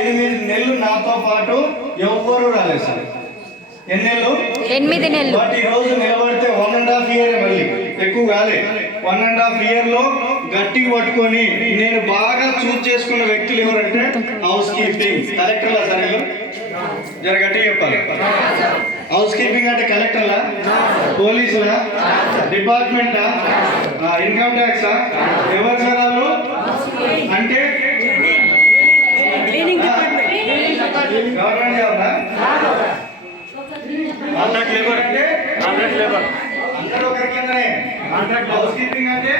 8 నెలలు నాతో పాటు ఎవ్వరూ రాలేదు సార్. ఎన్ని నెలలు? 8 నెలలు. బట్ ఈ రోజు నిలబడితే 1.5 ఇయర్, మళ్ళీ ఎక్కువ కాలే, 1.5 ఇయర్ లో గట్టిగా పట్టుకొని నేను బాగా చూస్ చేసుకున్న వ్యక్తులు ఎవరంటే హౌస్ కీపింగ్ కలెక్టర్లా. సరే జర గట్టిగా చెప్పాలి. హౌస్ కీపింగ్ అంటే కలెక్టర్లా, పోలీసులా, డిపార్ట్మెంటా, ఇన్కమ్ ట్యాక్సా, ఎవరు సార్ వాళ్ళు? అంటే గవర్నమెంట్ జాబ్, కాంట్రాక్ట్ లేబర్ అంటే అందరూ ఒకరి కిందనే. హౌస్ కీపింగ్ అంటే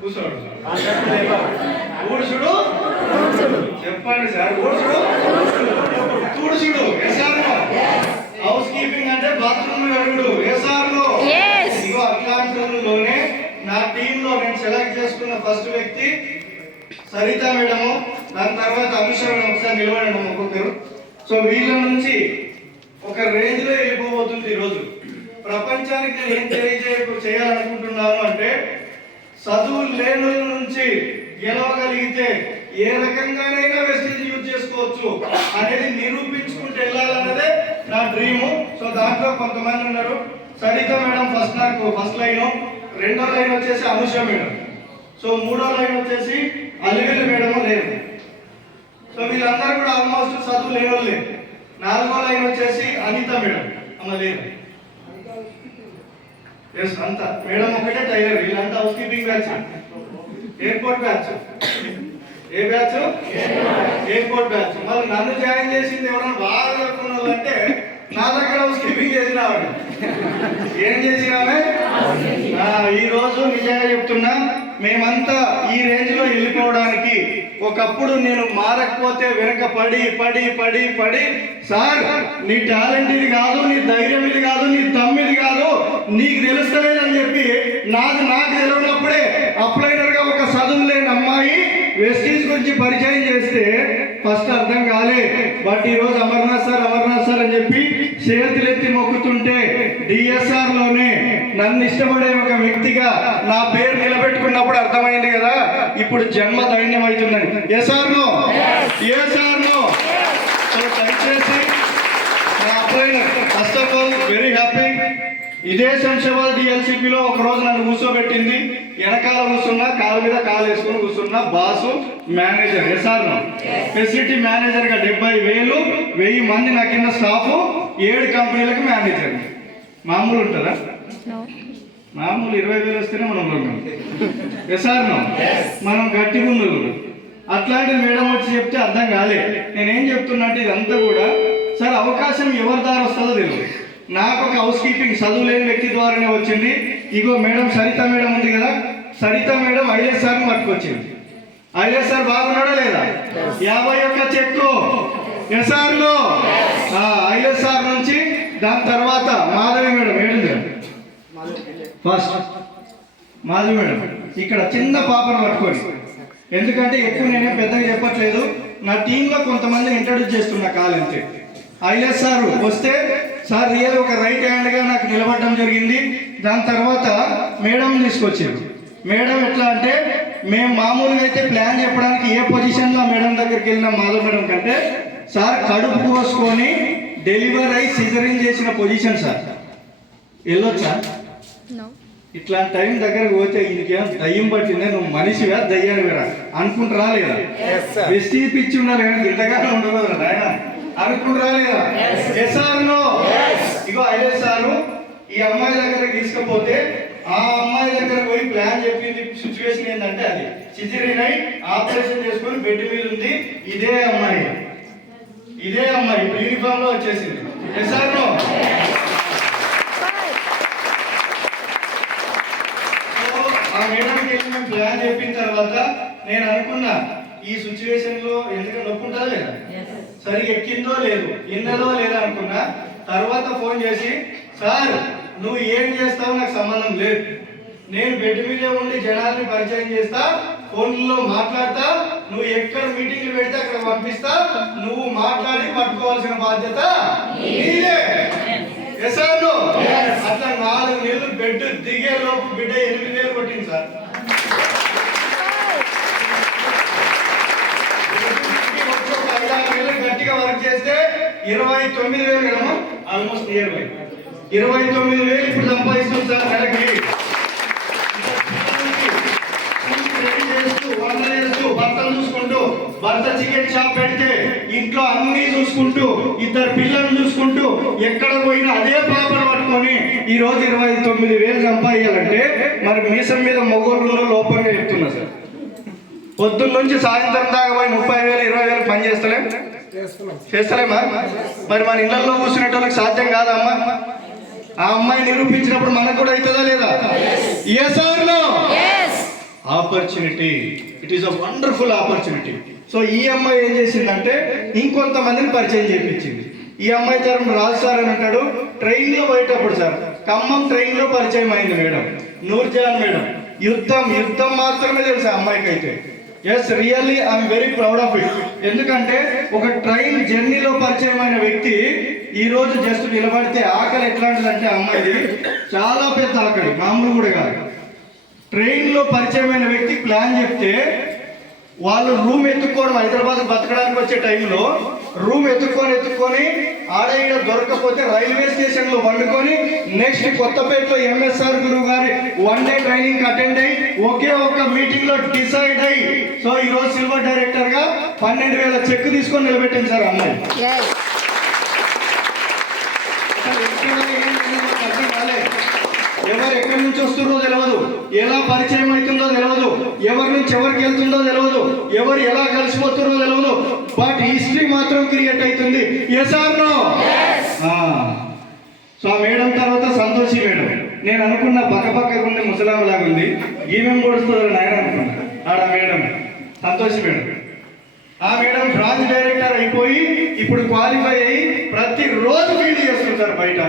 కూర్చోడు, ఊడుసుడు చెప్పండి సార్, ఊడుసుడు తూడుసుడు. హౌస్ కీపింగ్ అంటే బాత్రూమ్ కడుగుడు. ఇగో అట్లాంటిలోనే నా టీంలో నేను సెలెక్ట్ చేసుకున్న ఫస్ట్ వ్యక్తి సరిత మేడము, దాని తర్వాత అనుష మేడం. ఒకసారి నిలబడండి ఒక్కొక్కరు. సో వీళ్ళ నుంచి ఒక రేంజ్ లో వెళ్ళిపోబోతుంది ఈరోజు. ప్రపంచానికి నేను ఏం చేయాలనుకుంటున్నాను అంటే, చదువు లేని నుంచి గెలవగలిగితే ఏ రకంగానైనా వెస్టేజ్ యూజ్ చేసుకోవచ్చు అనేది నిరూపించుకుంటూ వెళ్ళాలన్నదే నా డ్రీము. సో దాంట్లో కొంతమంది ఉన్నారు. సరిత మేడం ఫస్ట్, నాకు ఫస్ట్ లైన్, రెండో లైన్ వచ్చేసి అనుష మేడం, సో మూడో లైన్ వచ్చేసి అలివెల్లి మేడం లేదు. సో వీళ్ళందరూ కూడా ఆల్మోస్ట్ చదువు లేని వాళ్ళే. నాలుగో లైన్ వచ్చేసి అనిత మేడం, అమ్మ లేదు. ఎస్ అంతా మేడం ఒకటే టైలర్. వీళ్ళంతా house keeping batch, airport batch. ఏ బ్యాచ్? Airport batch. మళ్ళీ నన్ను జాయిన్ చేసింది ఎవరైనా బాగా చదువుకున్న వాళ్ళు అంటే నా దగ్గర హౌస్ కీపింగ్ చేసినావాడు. ఏం చేసినామే? ఈ రోజు నిజంగా చెప్తున్నా, మేమంతా ఈ రేంజ్ లో వెళ్ళిపోవడానికి ఒకప్పుడు నేను మారకపోతే వెనక పడి పడి పడి పడి, సార్ నీ టాలెంట్ ఇది కాదు, నీ ధైర్యం ఇది కాదు, నీ తమ్మిది కాదు, నీకు తెలుస్తలేదని చెప్పి నాకు తెలియనప్పుడే అప్లైనర్ గా ఒక చదువు లేని అమ్మాయి వెస్టీజ్ గురించి పరిచయం చేస్తే ఫస్ట్ అర్థం కాలే. బట్ ఈ రోజు అమర్నాథ్ సార్ అని చెప్పి చేతులెత్తి మొక్కుతుంటే డిఎస్ఆర్ లోనే నన్ను ఇష్టపడే ఒక వ్యక్తిగా నా పేరు నిలబెట్టుకున్నప్పుడు అర్థమైంది కదా ఇప్పుడు జన్మ ధైర్యం అవుతుందని. ఎస్ఆర్ నో సో దయచేసి నా అప్లైనర్ first of all very happy. ఇదే శంషాబాద్ డిఎల్సిపిలో ఒక రోజు నన్ను కూర్చోబెట్టింది. వెనకాల కూర్చున్నా, కాలు మీద కాలు వేసుకుని కూర్చున్నా. Boss manager SR facility manager గా 70,000, 1000 మంది నా కింద స్టాఫ్, 7 కంపెనీలకు మేనేజర్. మామూలు ఉంటుందా? మామూలు 20,000 వస్తేనే మనం ఉన్నాం. ఎస్ఆర్ మనం గట్టిగా ఉన్నాం. అట్లాంటిది మేడం వచ్చి చెప్తే అర్థం కాలే. నేనేం చెప్తున్నా అంటే ఇదంతా కూడా సార్ అవకాశం ఎవరి ద్వారా వస్తుందో తెలియదు. నాకు ఒక హౌస్ కీపింగ్ చదువు లేని వ్యక్తి ద్వారానే వచ్చింది. ఇగో మేడం సరిత మేడం ఉంది కదా, సరిత మేడం ఐలేష్ సార్ని పట్టుకొచ్చింది. ఐలేష్ సార్ బాగున్నాడా లేదా? 51 చెక్కు ఎస్ఆర్ లో ఐలేష్ సార్ నుంచి. దాని తర్వాత మాధవి మేడం ఏడుంది ఫస్ట్. మాధవి మేడం ఇక్కడ చిన్న పాపను పట్టుకొని, ఎందుకంటే ఎక్కువ నేనే పెద్దగా చెప్పట్లేదు, నా టీంలో కొంతమందిని ఇంట్రడ్యూస్ చేస్తున్నా కాలంతే. ఐలేష్ సార్ వస్తే సార్ రియల్ ఒక రైట్ హ్యాండ్గా నాకు నిలబడడం జరిగింది. దాని తర్వాత మేడం తీసుకొచ్చారు. మేడం ఎట్లా అంటే, మేము మామూలుగా అయితే ప్లాన్ చెప్పడానికి ఏ పొజిషన్లో మేడం దగ్గరికి వెళ్ళిన మాధవ్ మేడం కంటే, సార్ కడుపు కోసుకొని డెలివరీ అయి సిజరింగ్ చేసిన పొజిషన్ సార్. వెళ్ళొచ్చా? ఇట్లాంటి టైం దగ్గరకు పోతే ఇంకేం దయ్యం పట్టిందే, నువ్వు మనిషివా దయ్యాన్ని వేరా అనుకుంటారా లేదా? బెస్ట్ పిచ్చి ఉండాలి కానీ ఇంతగానే ఉండదు కదా ఆయన అనుకుంటారా లేదా? Yes or no. ఇగో ఐలేష్ సారు ఈ అమ్మాయి దగ్గరకు తీసుకపోతే ఆ అమ్మాయి దగ్గర పోయి ప్లాన్ చెప్పింది. సిచ్యువేషన్ ఏంటంటే అది సిజరీన్ అయి ఆపరేషన్ చేసుకొని బెడ్ మీద ఉంది. ఇదే అమ్మాయి ఇప్పుడు యూనిఫామ్ లో వచ్చేసింది. Yes or no. ఆ మేడంకి వెళ్ళి మేము ప్లాన్ చెప్పిన తర్వాత నేను అనుకున్నా ఈ సిచ్యువేషన్ లో ఎందుకంటే నొప్పుంటుందా లేదా, సరిగ్గా ఎక్కిందో లేదు, ఇన్నదో లేదా అనుకున్నా. తర్వాత ఫోన్ చేసి, సార్ నువ్వు ఏం చేస్తావు నాకు సంబంధం లేదు, నేను బెడ్ మీదే ఉండి జనాల్ని పరిచయం చేస్తా, ఫోన్లో మాట్లాడతా, నువ్వు ఎక్కడ మీటింగ్లు పెడితే అక్కడ పంపిస్తా, నువ్వు మాట్లాడి పట్టుకోవాల్సిన బాధ్యత నీదే. అట్లా 4 నెలలు బెడ్ దిగే లోపు బిడ్డ 8,000 కొట్టింది సార్. వర్క్ చేస్తే 29,000 కదమ్మా, ఆల్మోస్ట్ నియర్ బై 29,000 ఇప్పుడు సంపాదిస్తుంది సార్ నెలకి. వంట చేస్తూ భర్తను చూసుకుంటూ, భర్త చికెన్ షాప్ పెడితే ఇంట్లో అన్ని చూసుకుంటూ, 2 పిల్లలు చూసుకుంటూ, ఎక్కడ పోయినా అదే పాపను పట్టుకొని ఈ రోజు 29,000 సంపాదించాలంటే మరి మీసం మీద మొగోళ్ళు లోపంగా చెప్తున్నా సార్. పొద్దున్న నుంచి సాయంత్రం దాకా పోయి 30,000 20,000 పని చేస్తలేమా? మరి మన ఇళ్లలో కూర్చునే వాళ్ళకి సాధ్యం కాదమ్మా. ఆ అమ్మాయి నిరూపించినప్పుడు మనకు కూడా అవుతుందా లేదా? yes or no? Opportunity, it is a wonderful opportunity. So ఈ అమ్మాయి ఏం చేసిందంటే ఇంకొంతమందిని పరిచయం చేయించింది. ఈ అమ్మాయి తరం రాజు సార్ అని అంటాడు, ట్రైన్లో పోయేటప్పుడు సార్ ఖమ్మం ట్రైన్లో పరిచయం అయింది మేడం, నూర్జాన్ మేడం. యుద్ధం మాత్రమే తెలుసు ఆ అమ్మాయికి అయితే. Yes, really I'm very proud of it. ఎందుకంటే ఒక ట్రైన్ జర్నీలో పరిచయమైన వ్యక్తి ఈ రోజు జస్ట్ నిలబడితే ఆకలి ఎట్లాంటిదంటే అమ్మాయిది చాలా పెద్ద ఆకలి, మామూలు కూడా కాదు. ట్రైన్లో పరిచయమైన వ్యక్తి ప్లాన్ చెప్తే వాళ్ళు రూమ్ ఎత్తుక్కోవడం, హైదరాబాద్ బతకడానికి వచ్చే టైంలో రూమ్ ఎత్తుక్కొని ఆడ ఈడ దొరకకపోతే రైల్వే స్టేషన్లో వండుకొని నెక్స్ట్ కొత్తపేటలో ఎంఎస్ఆర్ గురువు గారి 1 డే ట్రైనింగ్ అటెండ్ అయ్యి ఒకే ఒక్క మీటింగ్ లో డిసైడ్ అయ్యి సో ఈ రోజు సిల్వర్ డైరెక్టర్ గా 12,000 చెక్ తీసుకొని నిలబెట్టింది సార్ అమ్మాయి. ఎవరు ఎక్కడి నుంచి వస్తుందో తెలియదు, ఎలా పరిచయం అవుతుందో తెలియదు, ఎవరి నుంచి ఎవరికి వెళ్తుందో తెలియదు, ఎవరు ఎలా కలిసిపోతుందో తెలియదు, బట్ హిస్టరీ మాత్రం క్రియేట్ అవుతుంది. yes or no? సో ఆ మేడం తర్వాత సంతోషి మేడం. నేను అనుకున్న పక్కపక్క ఉండే ముసలాం లాగా ఉంది, ఈమెం కొడుతుందో నాయన అనుకున్నా. ఆడ మేడం సంతోషి మేడం. ఆ మేడం బ్రాంచ్ డైరెక్టర్ అయిపోయి ఇప్పుడు క్వాలిఫై అయ్యి ప్రతిరోజు ఫీల్డ్ చేస్తుంది సార్ బయట.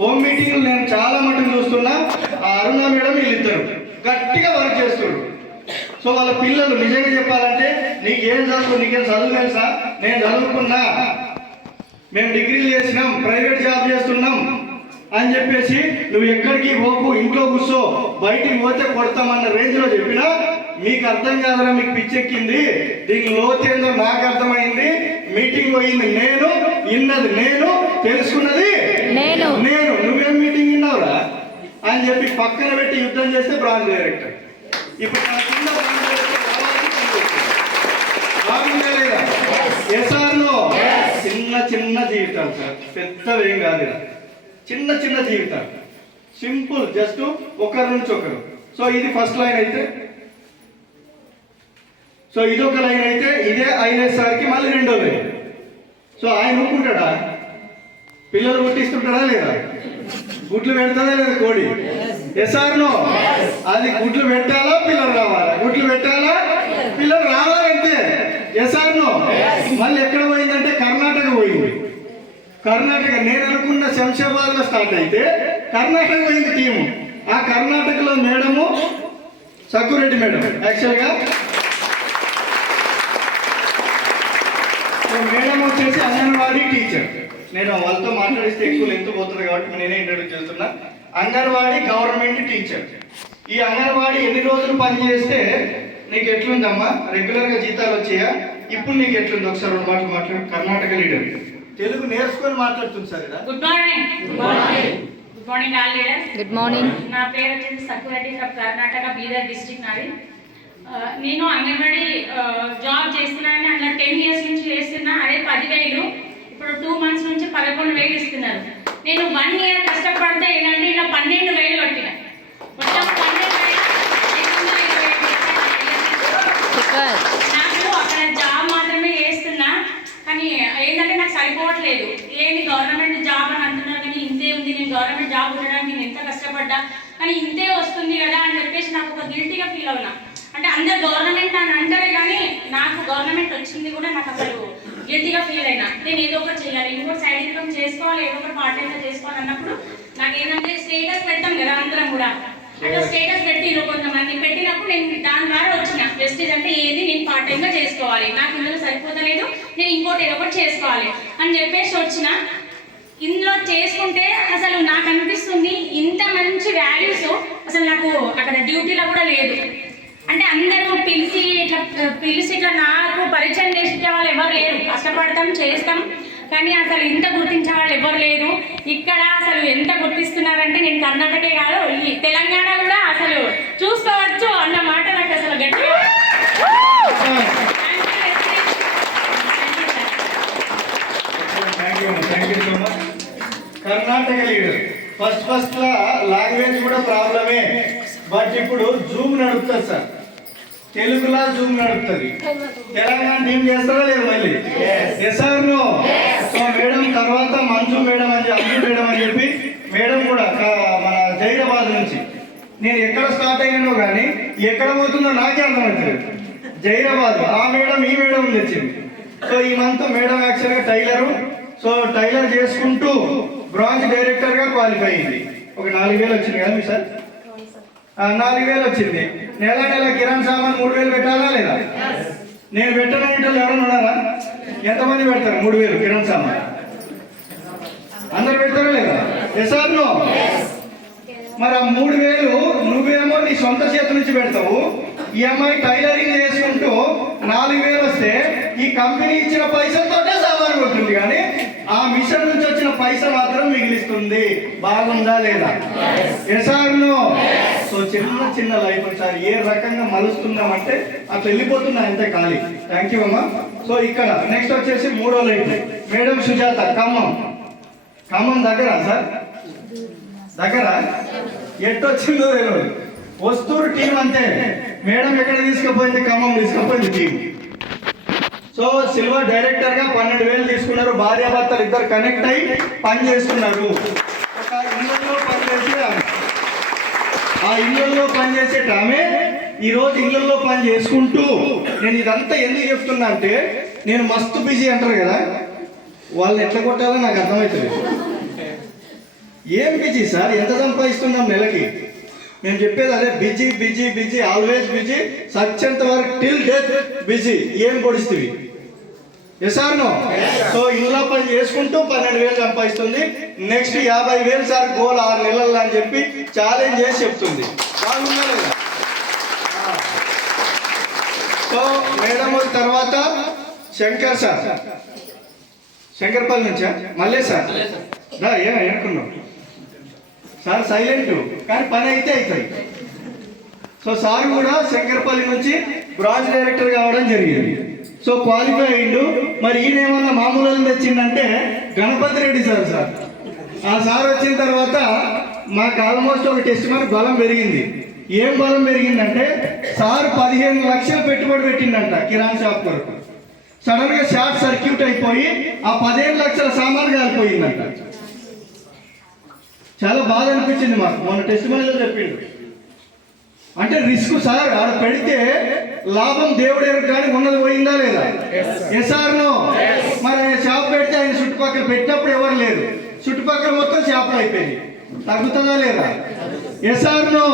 హోమ్ మీటింగ్లు నేను చాలా మటుకు చూస్తున్నా. ఆ అరుణ మేడం వీళ్ళిద్దరు గట్టిగా వర్క్ చేస్తున్నారు. సో వాళ్ళ పిల్లలు నిజంగా చెప్పాలంటే నీకేం చదువు తెలుసా? నేను చదువుకున్నా, మేము డిగ్రీలు చేసినాం, ప్రైవేట్ జాబ్ చేస్తున్నాం అని చెప్పేసి నువ్వు ఎక్కడికి పోకు, ఇంట్లో కూర్చో, బయటికి పోతే కొడతామన్న రేంజ్లో చెప్పినా మీకు అర్థం కాదరా, మీకు పిచ్చెక్కింది, దీని లోతేందో నాకు అర్థమైంది. మీటింగ్ పోయింది నేను, విన్నది నేను, తెలుసుకున్నది నేను. నువ్వేం మీటింగ్ విన్నావురా అని చెప్పి పక్కన పెట్టి యుద్ధం చేస్తే బ్రాంచ్ డైరెక్టర్. ఇప్పుడు నా కింద బ్రాంచ్ డైరెక్టర్ బాగుందా లేదా? yes or no? చిన్న జీవితాలు సార్, పెద్దవేం కాదు, చిన్న జీవితాలు, సింపుల్, జస్ట్ ఒకరి నుంచి ఒకరు. సో ఇది ఫస్ట్ లైన్ అయితే, సో ఇదొక లైన్ అయితే ఇదే ఐఎస్ఆర్కి మళ్ళీ 2వ లైన్. సో ఆయన ఊరుకుంటాడా? పిల్లలు పుట్టిస్తుంటాడా లేదా? గుడ్లు పెడతాదా లేదా కోడి? yes or no? అది గుడ్లు పెట్టాలా, పిల్లలు రావాలా? గుడ్లు పెట్టాలా, పిల్లలు రావాలంటే. yes or no? మళ్ళీ ఎక్కడ పోయిందంటే కర్ణాటక పోయింది. కర్ణాటక నేను అనుకున్న శంషాబాద్లో స్టార్ట్ అయితే కర్ణాటక పోయింది టీము. ఆ కర్ణాటకలో మేడము సక్కురెడ్డి మేడం. యాక్చువల్గా మేడం వచ్చేసి అంగన్వాడీ టీచర్. నేను వాళ్ళతో మాట్లాడిస్తే ఎక్కువ లెంత్ పోతుంది కాబట్టి నేనే ఇంట్రడ్యూస్ చేస్తున్నా. Anganwadi government teacher. ఈ అంగన్వాడీ ఎన్ని రోజులు పనిచేస్తే నీకు ఎట్లుందమ్మా? రెగ్యులర్గా జీతాలు వచ్చాయా? ఇప్పుడు నీకు ఎట్లుంది? ఒకసారి 2 మాటలు మాట్లాడు. కర్ణాటక లీడర్ తెలుగు నేర్చుకొని మాట్లాడుతుంది sir. Good morning all leaders. Good morning. నా పేరు వచ్చేసి సక్కురెడ్డి ఫ్రమ్ కర్ణాటక, బీదర్ డిస్ట్రిక్ట్ నాది. నేను అంగన్వాడీ జాబ్ చేస్తున్నాను. అట్లా 10 years నుంచి చేస్తున్నా. అదే 10,000. ఇప్పుడు 2 months నుంచి 11,000 ఇస్తున్నారు. నేను 1 year కష్టపడితే ఏంటంటే ఇలా 12,000 కట్టిన. మొత్తం 12,000 నాకు అక్కడ జాబ్ మాత్రమే చేస్తున్నా. కానీ ఏంటంటే నాకు సరిపోవట్లేదు. ఏంటి గవర్నమెంట్ జాబ్ అని అంటున్నారు కానీ ఇంతే ఉంది. నేను గవర్నమెంట్ జాబ్ ఉండడానికి నేను ఎంత కష్టపడ్డా కానీ ఇంతే వస్తుంది కదా అని చెప్పేసి నాకు ఒక గిల్టీగా ఫీల్ అవునా. అంటే అందరు గవర్నమెంట్ అని అంటారే కానీ నాకు గవర్నమెంట్ వచ్చింది కూడా నాకు అసలు గిల్టీగా ఫీల్ అయినా. నేను ఏదో ఒకటి చేయాలి, ఇంకోటి సైడ్ ఇన్కమ్ చేసుకోవాలి, ఏదో ఒకటి పార్ట్ టైంగా చేసుకోవాలి అన్నప్పుడు నాకు ఏంటంటే స్టేటస్ పెట్టాం కదా అందరం కూడా. అట్లా స్టేటస్ పెట్టిరు కొంతమంది. పెట్టినప్పుడు నేను దాని ద్వారా వచ్చిన ప్రెస్టీజ్ అంటే ఏది నేను పార్ట్ టైంగా చేసుకోవాలి, నాకు ఇందులో సరిపోతలేదు, నేను ఇంకోటి ఏదో ఒకటి చేసుకోవాలి అని చెప్పేసి వచ్చిన. ఇందులో చేసుకుంటే అసలు నాకు అనిపిస్తుంది ఇంత మంచి వాల్యూస్ అసలు నాకు అక్కడ డ్యూటీలో కూడా లేదు. అంటే అందరూ పిలిచి ఇట్లా నాకు పరిచయం చేసే వాళ్ళు ఎవరు లేరు. కష్టపడతాం చేస్తాం కానీ అసలు ఇంత గుర్తించే వాళ్ళు ఎవరు లేరు. ఇక్కడ అసలు ఎంత గుర్తిస్తున్నారంటే నేను కర్ణాటకే కాదు ఈ తెలంగాణ కూడా అసలు చూసుకోవచ్చు అన్న మాట నాకు అసలు గట్టిగా. Thank you so much. Karnataka leader first language కూడా ప్రాబ్లమే, బట్ ఇప్పుడు జూమ్ నడుపుతుంది సార్. తెలుగులా జూమ్ నడుపుతుంది. తెలంగాణ టీం చేస్తారా లేదు మళ్ళీ? SR no. సో మేడం తర్వాత అంజు మేడం అని చెప్పి మేడం కూడా మన జైరాబాద్ నుంచి. నేను ఎక్కడ స్టార్ట్ అయినానో కానీ ఎక్కడ పోతుందో నాకే అర్థమవుతుంది. జైరాబాద్ ఆ మేడం ఈ మేడం తెచ్చింది. సో ఈ మంత్ మేడం యాక్చువల్గా టైలరు. సో టైలర్ చేసుకుంటూ బ్రాంచ్ డైరెక్టర్గా క్వాలిఫై అయింది. ఒక 4,000 వచ్చింది కదా మీ సార్? 4,000 వచ్చింది. నెల కిరాణ్ సామాన్ 3,000 పెట్టాలా లేదా? నేను పెట్టిన ఇంట్లో ఎవరైనా ఉన్నారా? ఎంతమంది పెడతారు 3,000 కిరాణ్ సామాన్? అందరు పెడతారా లేదా? Yes or no. మరి ఆ 3,000 నువ్వేమో నీ సొంత చేతి నుంచి పెడతావు. ఈ అమ్మాయి టైలరింగ్ చేసుకుంటూ 4,000 వస్తే ఈ కంపెనీ ఇచ్చిన పైసలతోటే సామాన్ కొడుతుంది, కానీ ఆ మిషన్ నుంచి వచ్చిన పైసలు మాత్రం మిగిలిస్తుంది. బాగుందా లేదా? Yes or no. సో చిన్న లైఫ్ సార్ ఏ రకంగా మలుస్తున్నామంటే అట్లా వెళ్ళిపోతున్నా అంతే ఖాళీ. థ్యాంక్ యూ అమ్మా. సో ఇక్కడ నెక్స్ట్ వచ్చేసి 3వ లైఫ్ మేడం సుజాత, ఖమ్మం దగ్గర సార్, దగ్గర ఎట్టొచ్చిందో తెలియదు. వస్తూరు టీం అంతే. మేడం ఎక్కడ తీసుకుపోయింది? ఖమ్మం తీసుకుపోయింది టీం. సో సిల్వర్ డైరెక్టర్ గా 12,000 తీసుకున్నారు. భార్యాభర్తలు ఇద్దరు కనెక్ట్ అయి పని చేస్తున్నారు. ఒక ఇళ్ళల్లో పనిచేసేట ఆమె ఈరోజు ఇళ్ళల్లో పని చేసుకుంటూ, నేను ఇదంతా ఎందుకు చెప్తున్నా అంటే నేను మస్తు బిజీ అంటారు కదా, వాళ్ళని ఎట్లా కొట్టాలో నాకు అర్థమవుతుంది. ఏం బిజీ సార్? ఎంత సంపాదిస్తున్నాం నెలకి? నేను చెప్పేది అదే, బిజీ ఆల్వేస్ బిజీ, సచ్చేంత వరకు టిల్ డెత్ బిజీ. ఏం పొడిస్తుంది? SR no. సో ఇంట్లో పని చేసుకుంటూ 12,000 సంపాదిస్తుంది. నెక్స్ట్ 50,000 సార్ గోల్ 6 నెలల్లో అని చెప్పి ఛాలెంజ్ చేసి చెప్తుంది. బాగుందా లేదా? సో మేడం తర్వాత శంకర్ సార్, శంకర్పల్లి నుంచా? మళ్ళీ సార్ ఏమనుకున్నాం సార్? సైలెంట్ కానీ పని అయితే అవుతాయి. సో సార్ కూడా శంకర్పల్లి నుంచి బ్రాంచ్ డైరెక్టర్ కావడం జరిగింది. సో క్వాలిఫై అయ్యిండు. మరి ఈయన ఏమన్నా మామూలు తెచ్చిందంటే గణపతి రెడ్డి సార్. ఆ సార్ వచ్చిన తర్వాత మాకు ఆల్మోస్ట్ ఒక టెస్ట్ మనకు బలం పెరిగింది. ఏం బలం పెరిగిందంటే సార్ 15 లక్షలు పెట్టుబడి పెట్టిందంట కిరాణా షాప్ వరకు. సడన్ గా షార్ట్ సర్క్యూట్ అయిపోయి ఆ 15 లక్షల సామాన్ కాలిపోయిందంట. చాలా బాధ అనిపించింది మాకు. మొన్న టెస్ట్ మనీలో చెప్పిండు. అంటే రిస్క్ సార్, ఆడ పెడితే లాభం దేవుడు ఎరుగు, కానీ ఉన్నది పోయిందా లేదా? Yes or no. మరి ఆయన షాప్ పెడితే ఆయన చుట్టుపక్కల పెట్టినప్పుడు ఎవరు లేరు, చుట్టుపక్కల మొత్తం షాపులు అయిపోయింది. తగ్గుతుందా లేదా? Yes or no.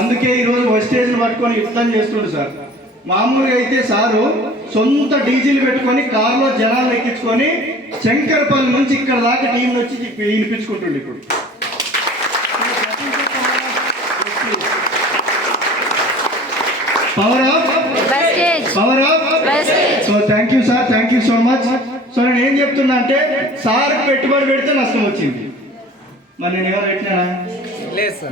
అందుకే ఈరోజు వెస్టేజ్లు పట్టుకొని యుద్ధం చేస్తుండు సార్. మామూలుగా అయితే సారు సొంత డీజిల్ పెట్టుకొని కారులో జనాలు ఎక్కించుకొని శంకర్పల్లి నుంచి ఇక్కడ దాకా టీం వచ్చి వినిపించుకుంటుండే. ఇప్పుడు power of. So thank you sir, thank you so much. So నేను ఏం చెప్తున్నా అంటే సార్ పెట్టుబడి పెడితే నష్టం వచ్చింది. మరి నేను ఏమైనా పెట్టినానా?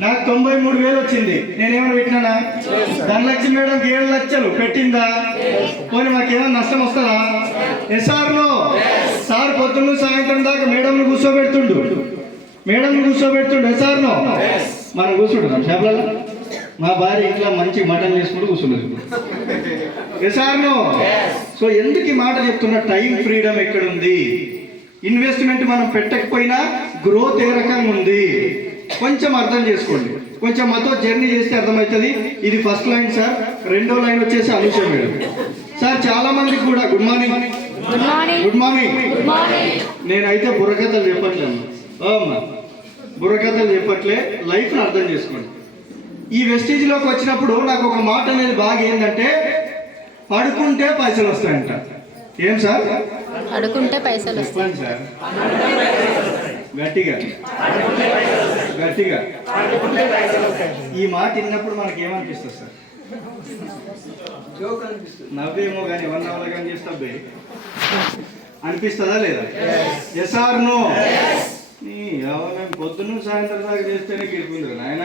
నాకు 93,000 వచ్చింది. నేనేమైనా పెట్టినానా? ధనలక్ష్మి మేడంకి 7 లక్షలు పెట్టిందా? పోనీ మాకేమైనా నష్టం వస్తుందా? SR no. సార్ పొద్దున్న సాయంత్రం దాకా మేడంను కూర్చోబెడుతుండు. SR no. మనం కూర్చుంటున్నాం షాప్లలో. మా భార్య ఇంట్లో మంచి మటన్ చేసుకుంటూ కూర్చున్నది. SR no. సో ఎందుకు ఈ మాట చెప్తున్నా? టైం ఫ్రీడమ్ ఎక్కడుంది? ఇన్వెస్ట్మెంట్ మనం పెట్టకపోయినా గ్రోత్ ఏ రకంగా ఉంది కొంచెం అర్థం చేసుకోండి. కొంచెం మాతో జర్నీ చేస్తే అర్థమవుతుంది. ఇది ఫస్ట్ లైన్ సార్. 2వ లైన్ వచ్చేసి అనుష మేడం సార్. చాలా మందికి కూడా గుడ్ మార్నింగ్. నేనైతే బుర్రకథలు చెప్పట్లేను, బుర్రకథలు చెప్పట్లే. లైఫ్ని అర్థం చేసుకోండి. ఈ వెస్టేజ్లోకి వచ్చినప్పుడు నాకు ఒక మాట అనేది బాగా ఏంటంటే, పడుకుంటే పైసలు వస్తాయంట. ఏం సార్? పడుకుంటే పైసలు వస్తాయి సార్. గట్టిగా ఈ మాట విన్నప్పుడు మనకి ఏమనిపిస్తుంది సార్? నవ్వేమో కానీ ఎవరు నవ్వాలి కానీ చేస్తా అనిపిస్తుందా లేదా? Yes or no? నీ ఎవరు పొద్దున్న సాయంత్రం దాకా చేస్తేనే గెలుపుందిరా నాయన.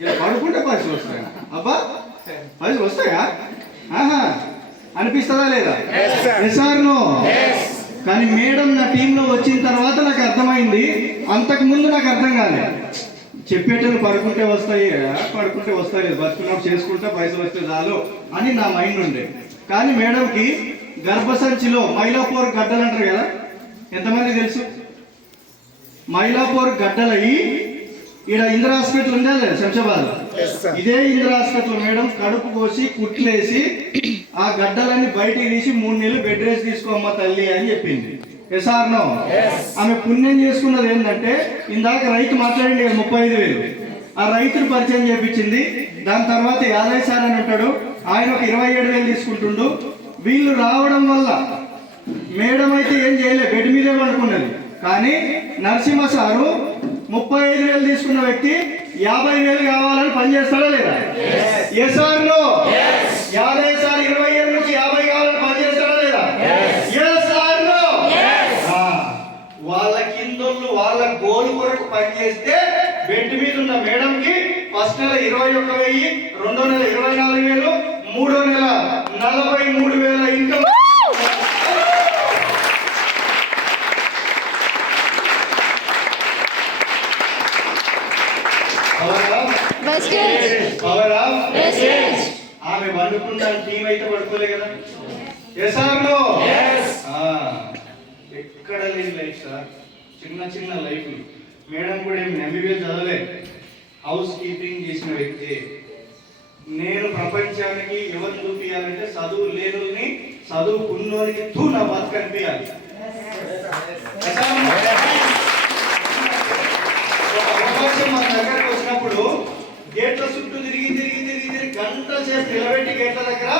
ఇలా పడుకుంటే పైసలు వస్తాయా? అబ్బా పైసలు వస్తాయా? ఆహా అనిపిస్తుందా లేదా? Yes or no? కానీ మేడం నా టీంలో వచ్చిన తర్వాత నాకు అర్థమైంది, అంతకు ముందు నాకు అర్థం కాలేదు. చెప్పేటప్పుడు పడుకుంటే వస్తాయి, పడుకుంటే వస్తాయి లేదు, బతుకున్నప్పుడు చేసుకుంటే పైసలు వస్తే చాలు అని నా మైండ్ ఉండే. కానీ మేడంకి గర్భసంచిలో మైలాపూర్ గడ్డలు అంటారు కదా, ఎంతమంది తెలుసు? మైలాపూర్ గడ్డలయ్యి ఈడ ఇందిరా హాస్పిటల్ ఉందా లేదా శంషాబాద్? ఇదే ఇందిరా హాస్పిటల్ మేడం కడుపు కోసి కుట్లేసి ఆ గడ్డలన్నీ బయటికి తీసి 3 నెలలు బెడ్ రెస్ట్ తీసుకోమ్మా తల్లి అని చెప్పింది. Yes or no? ఆమె పుణ్యం చేసుకున్నది ఏంటంటే, ఇందాక రైతు మాట్లాడింది 35,000, ఆ రైతును పరిచయం చేపించింది. దాని తర్వాత యాదయ్య సార్ అని ఉంటాడు, ఆయన ఒక 27,000 తీసుకుంటుండు. వీళ్ళు రావడం వల్ల మేడం అయితే ఏం చేయలే, బెడ్ మీదే పడుకున్నది. కానీ నరసింహ సారు 35,000 తీసుకున్న వ్యక్తి 50,000 కావాలని పనిచేస్తాడా లేదా? Yes or no? Yadayya sir 27 నుంచి 50 కావాలని పనిచేస్తాడా లేదా? Yes or no? వాళ్ళ కిందోళ్ళు వాళ్ళ గోలు కొరకు పనిచేస్తే బెడ్ మీద ఉన్న మేడంకి ఫస్ట్ నెల 21,000, రెండో నెల 24,000, మూడో నెల 43,000 ఇన్కమ్. ఆమె వండుకున్న టీం అయితే పడుకోలే కదా? Yes or no? ఎక్కడ లేని లైఫ్ సార్, చిన్న చిన్న లైఫ్. మేడం కూడా ఏం ఎంబీబీఎస్ చదవలే, హౌస్ కీపింగ్ చేసిన వ్యక్తి. నేను ప్రపంచానికి ఎవరు చూపించాలంటే చదువు లేనుల్ని చదువుకున్నోనికి నా బతుకు కనిపించాలి. అవకాశం మన దగ్గరకు వచ్చినప్పుడు గేట్ల చుట్టూ తిరిగి గంటల సేపు నిలబెట్టి గేట్ల దగ్గర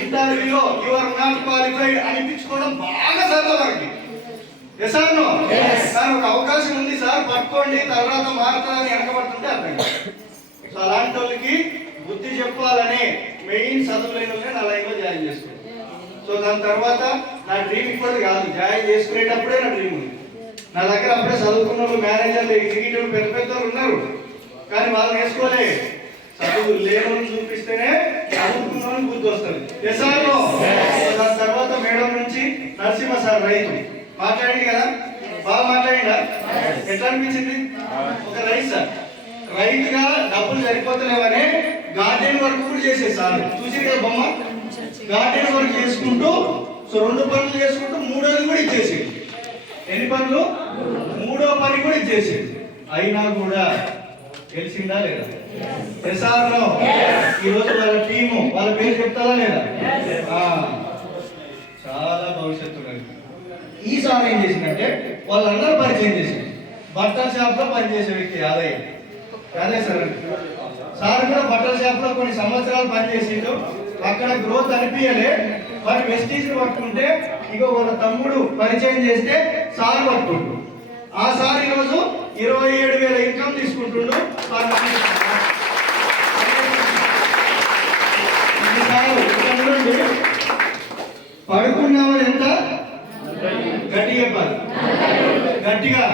ఇంటర్వ్యూలో యు ఆర్ నాట్ క్వాలిఫైడ్ అనిపించుకోవడం బాగా సరదా మనకి. Yes or no? సార్ ఒక అవకాశం ఉంది సార్ పట్టుకోండి, తర్వాత మారుతారని వెనకబడుతుంటే అర్థం. సో అలాంటి వాళ్ళకి బుద్ధి చెప్పాలని మెయిన్ చదువు లేని వాళ్ళని నా లైఫ్లో జాయిన్ చేసుకున్నాను. సో దాని తర్వాత నా డ్రీమ్ ఇప్పటిది కాదు, జాయిన్ చేసుకునేటప్పుడే నా డ్రీమ్ ఉంది. నా దగ్గర అప్పుడే చదువుకున్న వాళ్ళు, మేనేజర్లు, ఎగ్జిక్యూటివ్ పెద్ద పెద్దలు ఉన్నారు, కానీ వాళ్ళు నేర్చుకోలే. చదువు లేని చూపిస్తేనే చదువుకున్న బుద్ధి వస్తుంది. Yes or no? దాని తర్వాత మేడం నుంచి నరసింహ సార్ రైతు మాట్లాడింది కదా, బాగా మాట్లాడిందా? ఎట్లా అనిపించింది? ఒక రైతు సార్, రైతుగా డబ్బులు సరిపోతలేవని గార్డెన్ వర్క్ కూడా చేసేది సార్. చూసి కదా బొమ్మ, గార్డెన్ వర్క్ చేసుకుంటూ 2 పనులు చేసుకుంటూ 3వది కూడా ఇచ్చేసేది. ఎన్ని పనులు? 3వ పని కూడా ఇచ్చేసేది. అయినా కూడా తెలిసిందా లేదా? Yes or no? ఈరోజు వాళ్ళ టీము, వాళ్ళ పేరు చెప్తారా లేదా? చాలా భవిష్యత్తు. ఈసారి ఏం చేసిందంటే వాళ్ళందరూ పరిచయం చేసింది. బట్టల షాప్ లో పనిచేసే వ్యక్తి యాదయ్య సార్. సార్ కూడా బట్టల షాప్ లో కొన్ని సంవత్సరాలు పనిచేసిండు, అక్కడ గ్రోత్ అనిపించలే. బట్ వెస్టీజ్ పట్టుకుంటే ఇగో వాళ్ళ తమ్ముడు పరిచయం చేస్తే సార్ పట్టుకుంటు. ఆ సార్ ఈరోజు 27,000 ఇన్కమ్ తీసుకుంటుండు. పడుకున్నామని ఎంత గట్టిగా చెప్పాలి, గట్టిగా.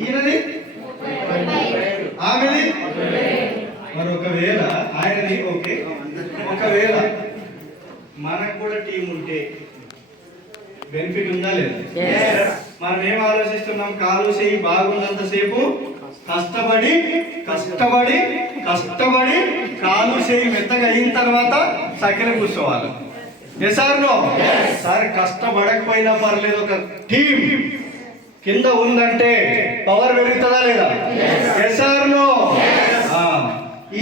ఈయనది, ఆమెది, మరి ఒకవేళ ఆయనది ఓకే, ఒకవేళ మనకు కూడా టీం ఉంటే బెనిఫిట్ ఉందా లేదా? మనం ఏం ఆలోచిస్తున్నాం? కాలు చేయి బాగున్నంతసేపు కష్టపడి కష్టపడి కష్టపడి కాలు చేయి మెత్తగా అయిన తర్వాత సకిన కూర్చోవాలి. Yes or no? సార్ కష్టపడకపోయినా పర్లేదు, ఒక టీం కింద ఉందంటే పవర్ పెరుగుతుందా లేదా? Yes or no?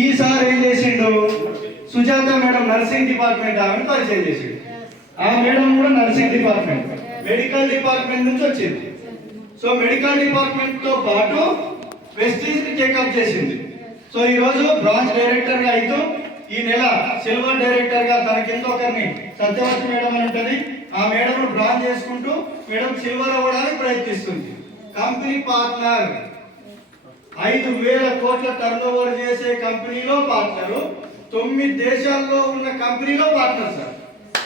ఈసారి ఏం చేసిండు? సుజాత మేడం నర్సింగ్ డిపార్ట్మెంట్ ఆమెను పరిచయం చేసిండు. ఆ మేడం కూడా నర్సింగ్ డిపార్ట్మెంట్, మెడికల్ డిపార్ట్మెంట్ నుంచి వచ్చింది. సో మెడికల్ డిపార్ట్మెంట్ తో పాటు వెస్టీజ్ ని టేకప్ చేసింది. సో ఈ రోజు బ్రాంచ్ డైరెక్టర్ గా అయితే ఈ నెల సిల్వర్ డైరెక్టర్ గా తన కింద ఒకరిని సత్యవతి మేడం అని ఉంటుంది, ఆ మేడం బ్రాంచ్ చేసుకుంటూ మేడం సిల్వర్ అవ్వడానికి ప్రయత్నిస్తుంది. కంపెనీ పార్ట్నర్ 5,000 కోట్ల టర్నోవర్ చేసే కంపెనీలో పార్ట్నరు, 9 దేశాల్లో ఉన్న కంపెనీలో పార్ట్నర్ సార్.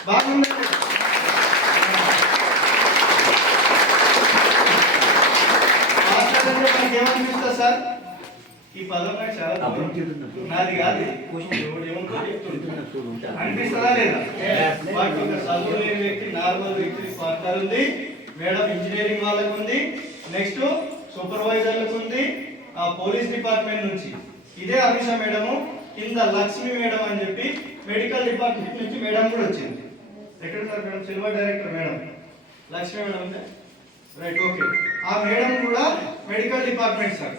బాగుంది. పార్ట్నర్ అంటే మనకి ఏమనిపిస్తుంది సార్? ఈ పదం నాకు చాలా నాది కాదు, అనిపిస్తుందా లేదా? వాటి ఒక చదువు లేని వ్యక్తి, నార్మల్ వ్యక్తి పార్ట్నర్ ఉంది మేడం, ఇంజనీరింగ్ వాళ్ళకు ఉంది, నెక్స్ట్ సూపర్వైజర్లకు ఉంది, పోలీస్ డిపార్ట్మెంట్ నుంచి ఇదే అభిష మేడము, కింద లక్ష్మి మేడం అని చెప్పి మెడికల్ డిపార్ట్మెంట్ నుంచి మేడం కూడా వచ్చింది. ఎక్కడ ఉన్నారు madam? Silver director madam Lakshmi madam అంటే రైట్, ఓకే. ఆ మేడం కూడా మెడికల్ డిపార్ట్మెంట్ సార్.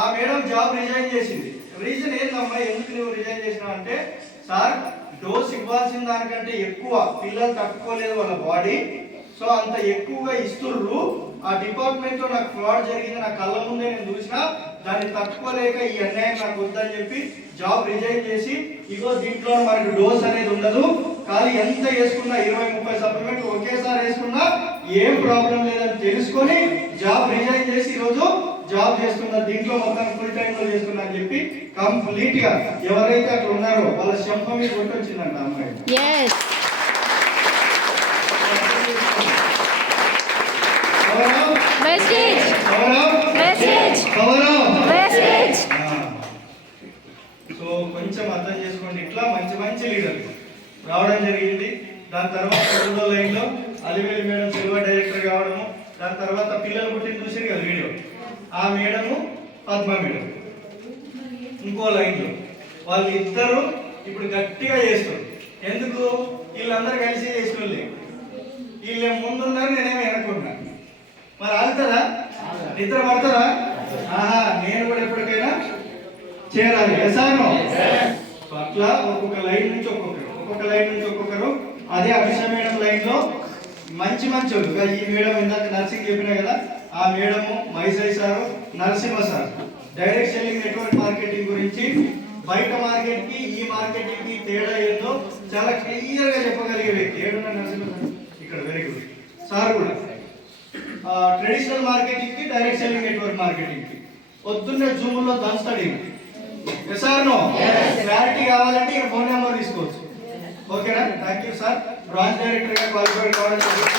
ఆ మేడం జాబ్ రిజైన్ చేసింది. రీజన్ ఏంటమ్మా, ఎందుకు నువ్వు రిజైన్ చేసినావు అంటే, సార్ డోస్ ఇవ్వాల్సిన దానికంటే ఎక్కువ పిల్లలు తట్టుకోలేదు వాళ్ళ బాడీ, సో అంత ఎక్కువగా ఇస్తుర్రు. ఆ డిపార్ట్మెంట్ లో నాకు ఫ్రాడ్ జరిగింది, నా కళ్ళ ముందే నేను చూసినా, దాన్ని తట్టుకోలేక ఈ అన్యాయం నాకు వద్దని చెప్పి జాబ్ రిజైన్ చేసి, ఇగో దీంట్లో మనకు డోస్ అనేది ఉండదు, కానీ ఎంత వేసుకున్నా 20-30 సప్లిమెంట్ ఒకేసారి వేసుకున్నా ఏం ప్రాబ్లం లేదని తెలుసుకొని జాబ్ రిజైన్ చేసి ఈరోజు జాబ్ చేస్తున్నా, దీంట్లో మొత్తం ఫుల్ టైమ్ లో చేస్తున్నా అని చెప్పి కంప్లీట్ గా ఎవరైతే అక్కడ ఉన్నారో వాళ్ళ శంప మీద కొట్టొచ్చిందంట అమ్మాయి. సో కొంచెం అర్థం చేసుకోండి, ఇట్లా మంచి మంచి లీడర్ రావడం జరిగింది. దాని తర్వాత 2వ లైన్ లో అలివేలి మేడం సిల్వర్ డైరెక్టర్ కావడము, దాని తర్వాత పిల్లలు పుట్టిన చూసారు కదా వీడియో, ఆ మేడము పద్మ మేడం ఇంకో లైన్ లో. వాళ్ళు ఇద్దరు ఇప్పుడు గట్టిగా చేస్తారు. ఎందుకు? వీళ్ళందరూ కలిసి చేసిన వాళ్ళే. వీళ్ళే ముందున్నారు, నేనేమో వెనక్కున్నాను. మరి ఆగుతారా? నిద్ర పడతారా? ఆహా, నేను కూడా ఎప్పటికైనా చేరాలి. ఎసానో అట్లా ఒక్కొక్క లైన్ నుంచి ఒక్కొక్కరు అదే అభిష మేడం లైన్ లో మంచి మంచి ఈ మేడం ఇందాక నర్సింగ్ చెప్పినా కదా, ఆ మేడము, మైసై sir, Narasimha sir direct selling network marketing గురించి, బయట మార్కెట్ కి ఈ మార్కెటింగ్ కి తేడా ఏందో చాలా క్లియర్ గా చెప్పగలిగే వ్యక్తి. ఏడున్న నరసింహ ఇక్కడ వెరీ గుడ్ సార్ కూడా. ట్రెడిషనల్ మార్కెటింగ్ కి, డైరెక్ట్ సెల్లింగ్ నెట్వర్క్ మార్కెటింగ్ కి పొద్దున్నే జూమ్ లో దంచుతాడు. ఎస్ఆర్నో క్లారిటీ కావాలంటే ఇక్కడ ఫోన్ నెంబర్ తీసుకోవచ్చు. ఓకేనా? Thank you sir. Branch director గా క్వాలిఫై కావడం జరిగింది.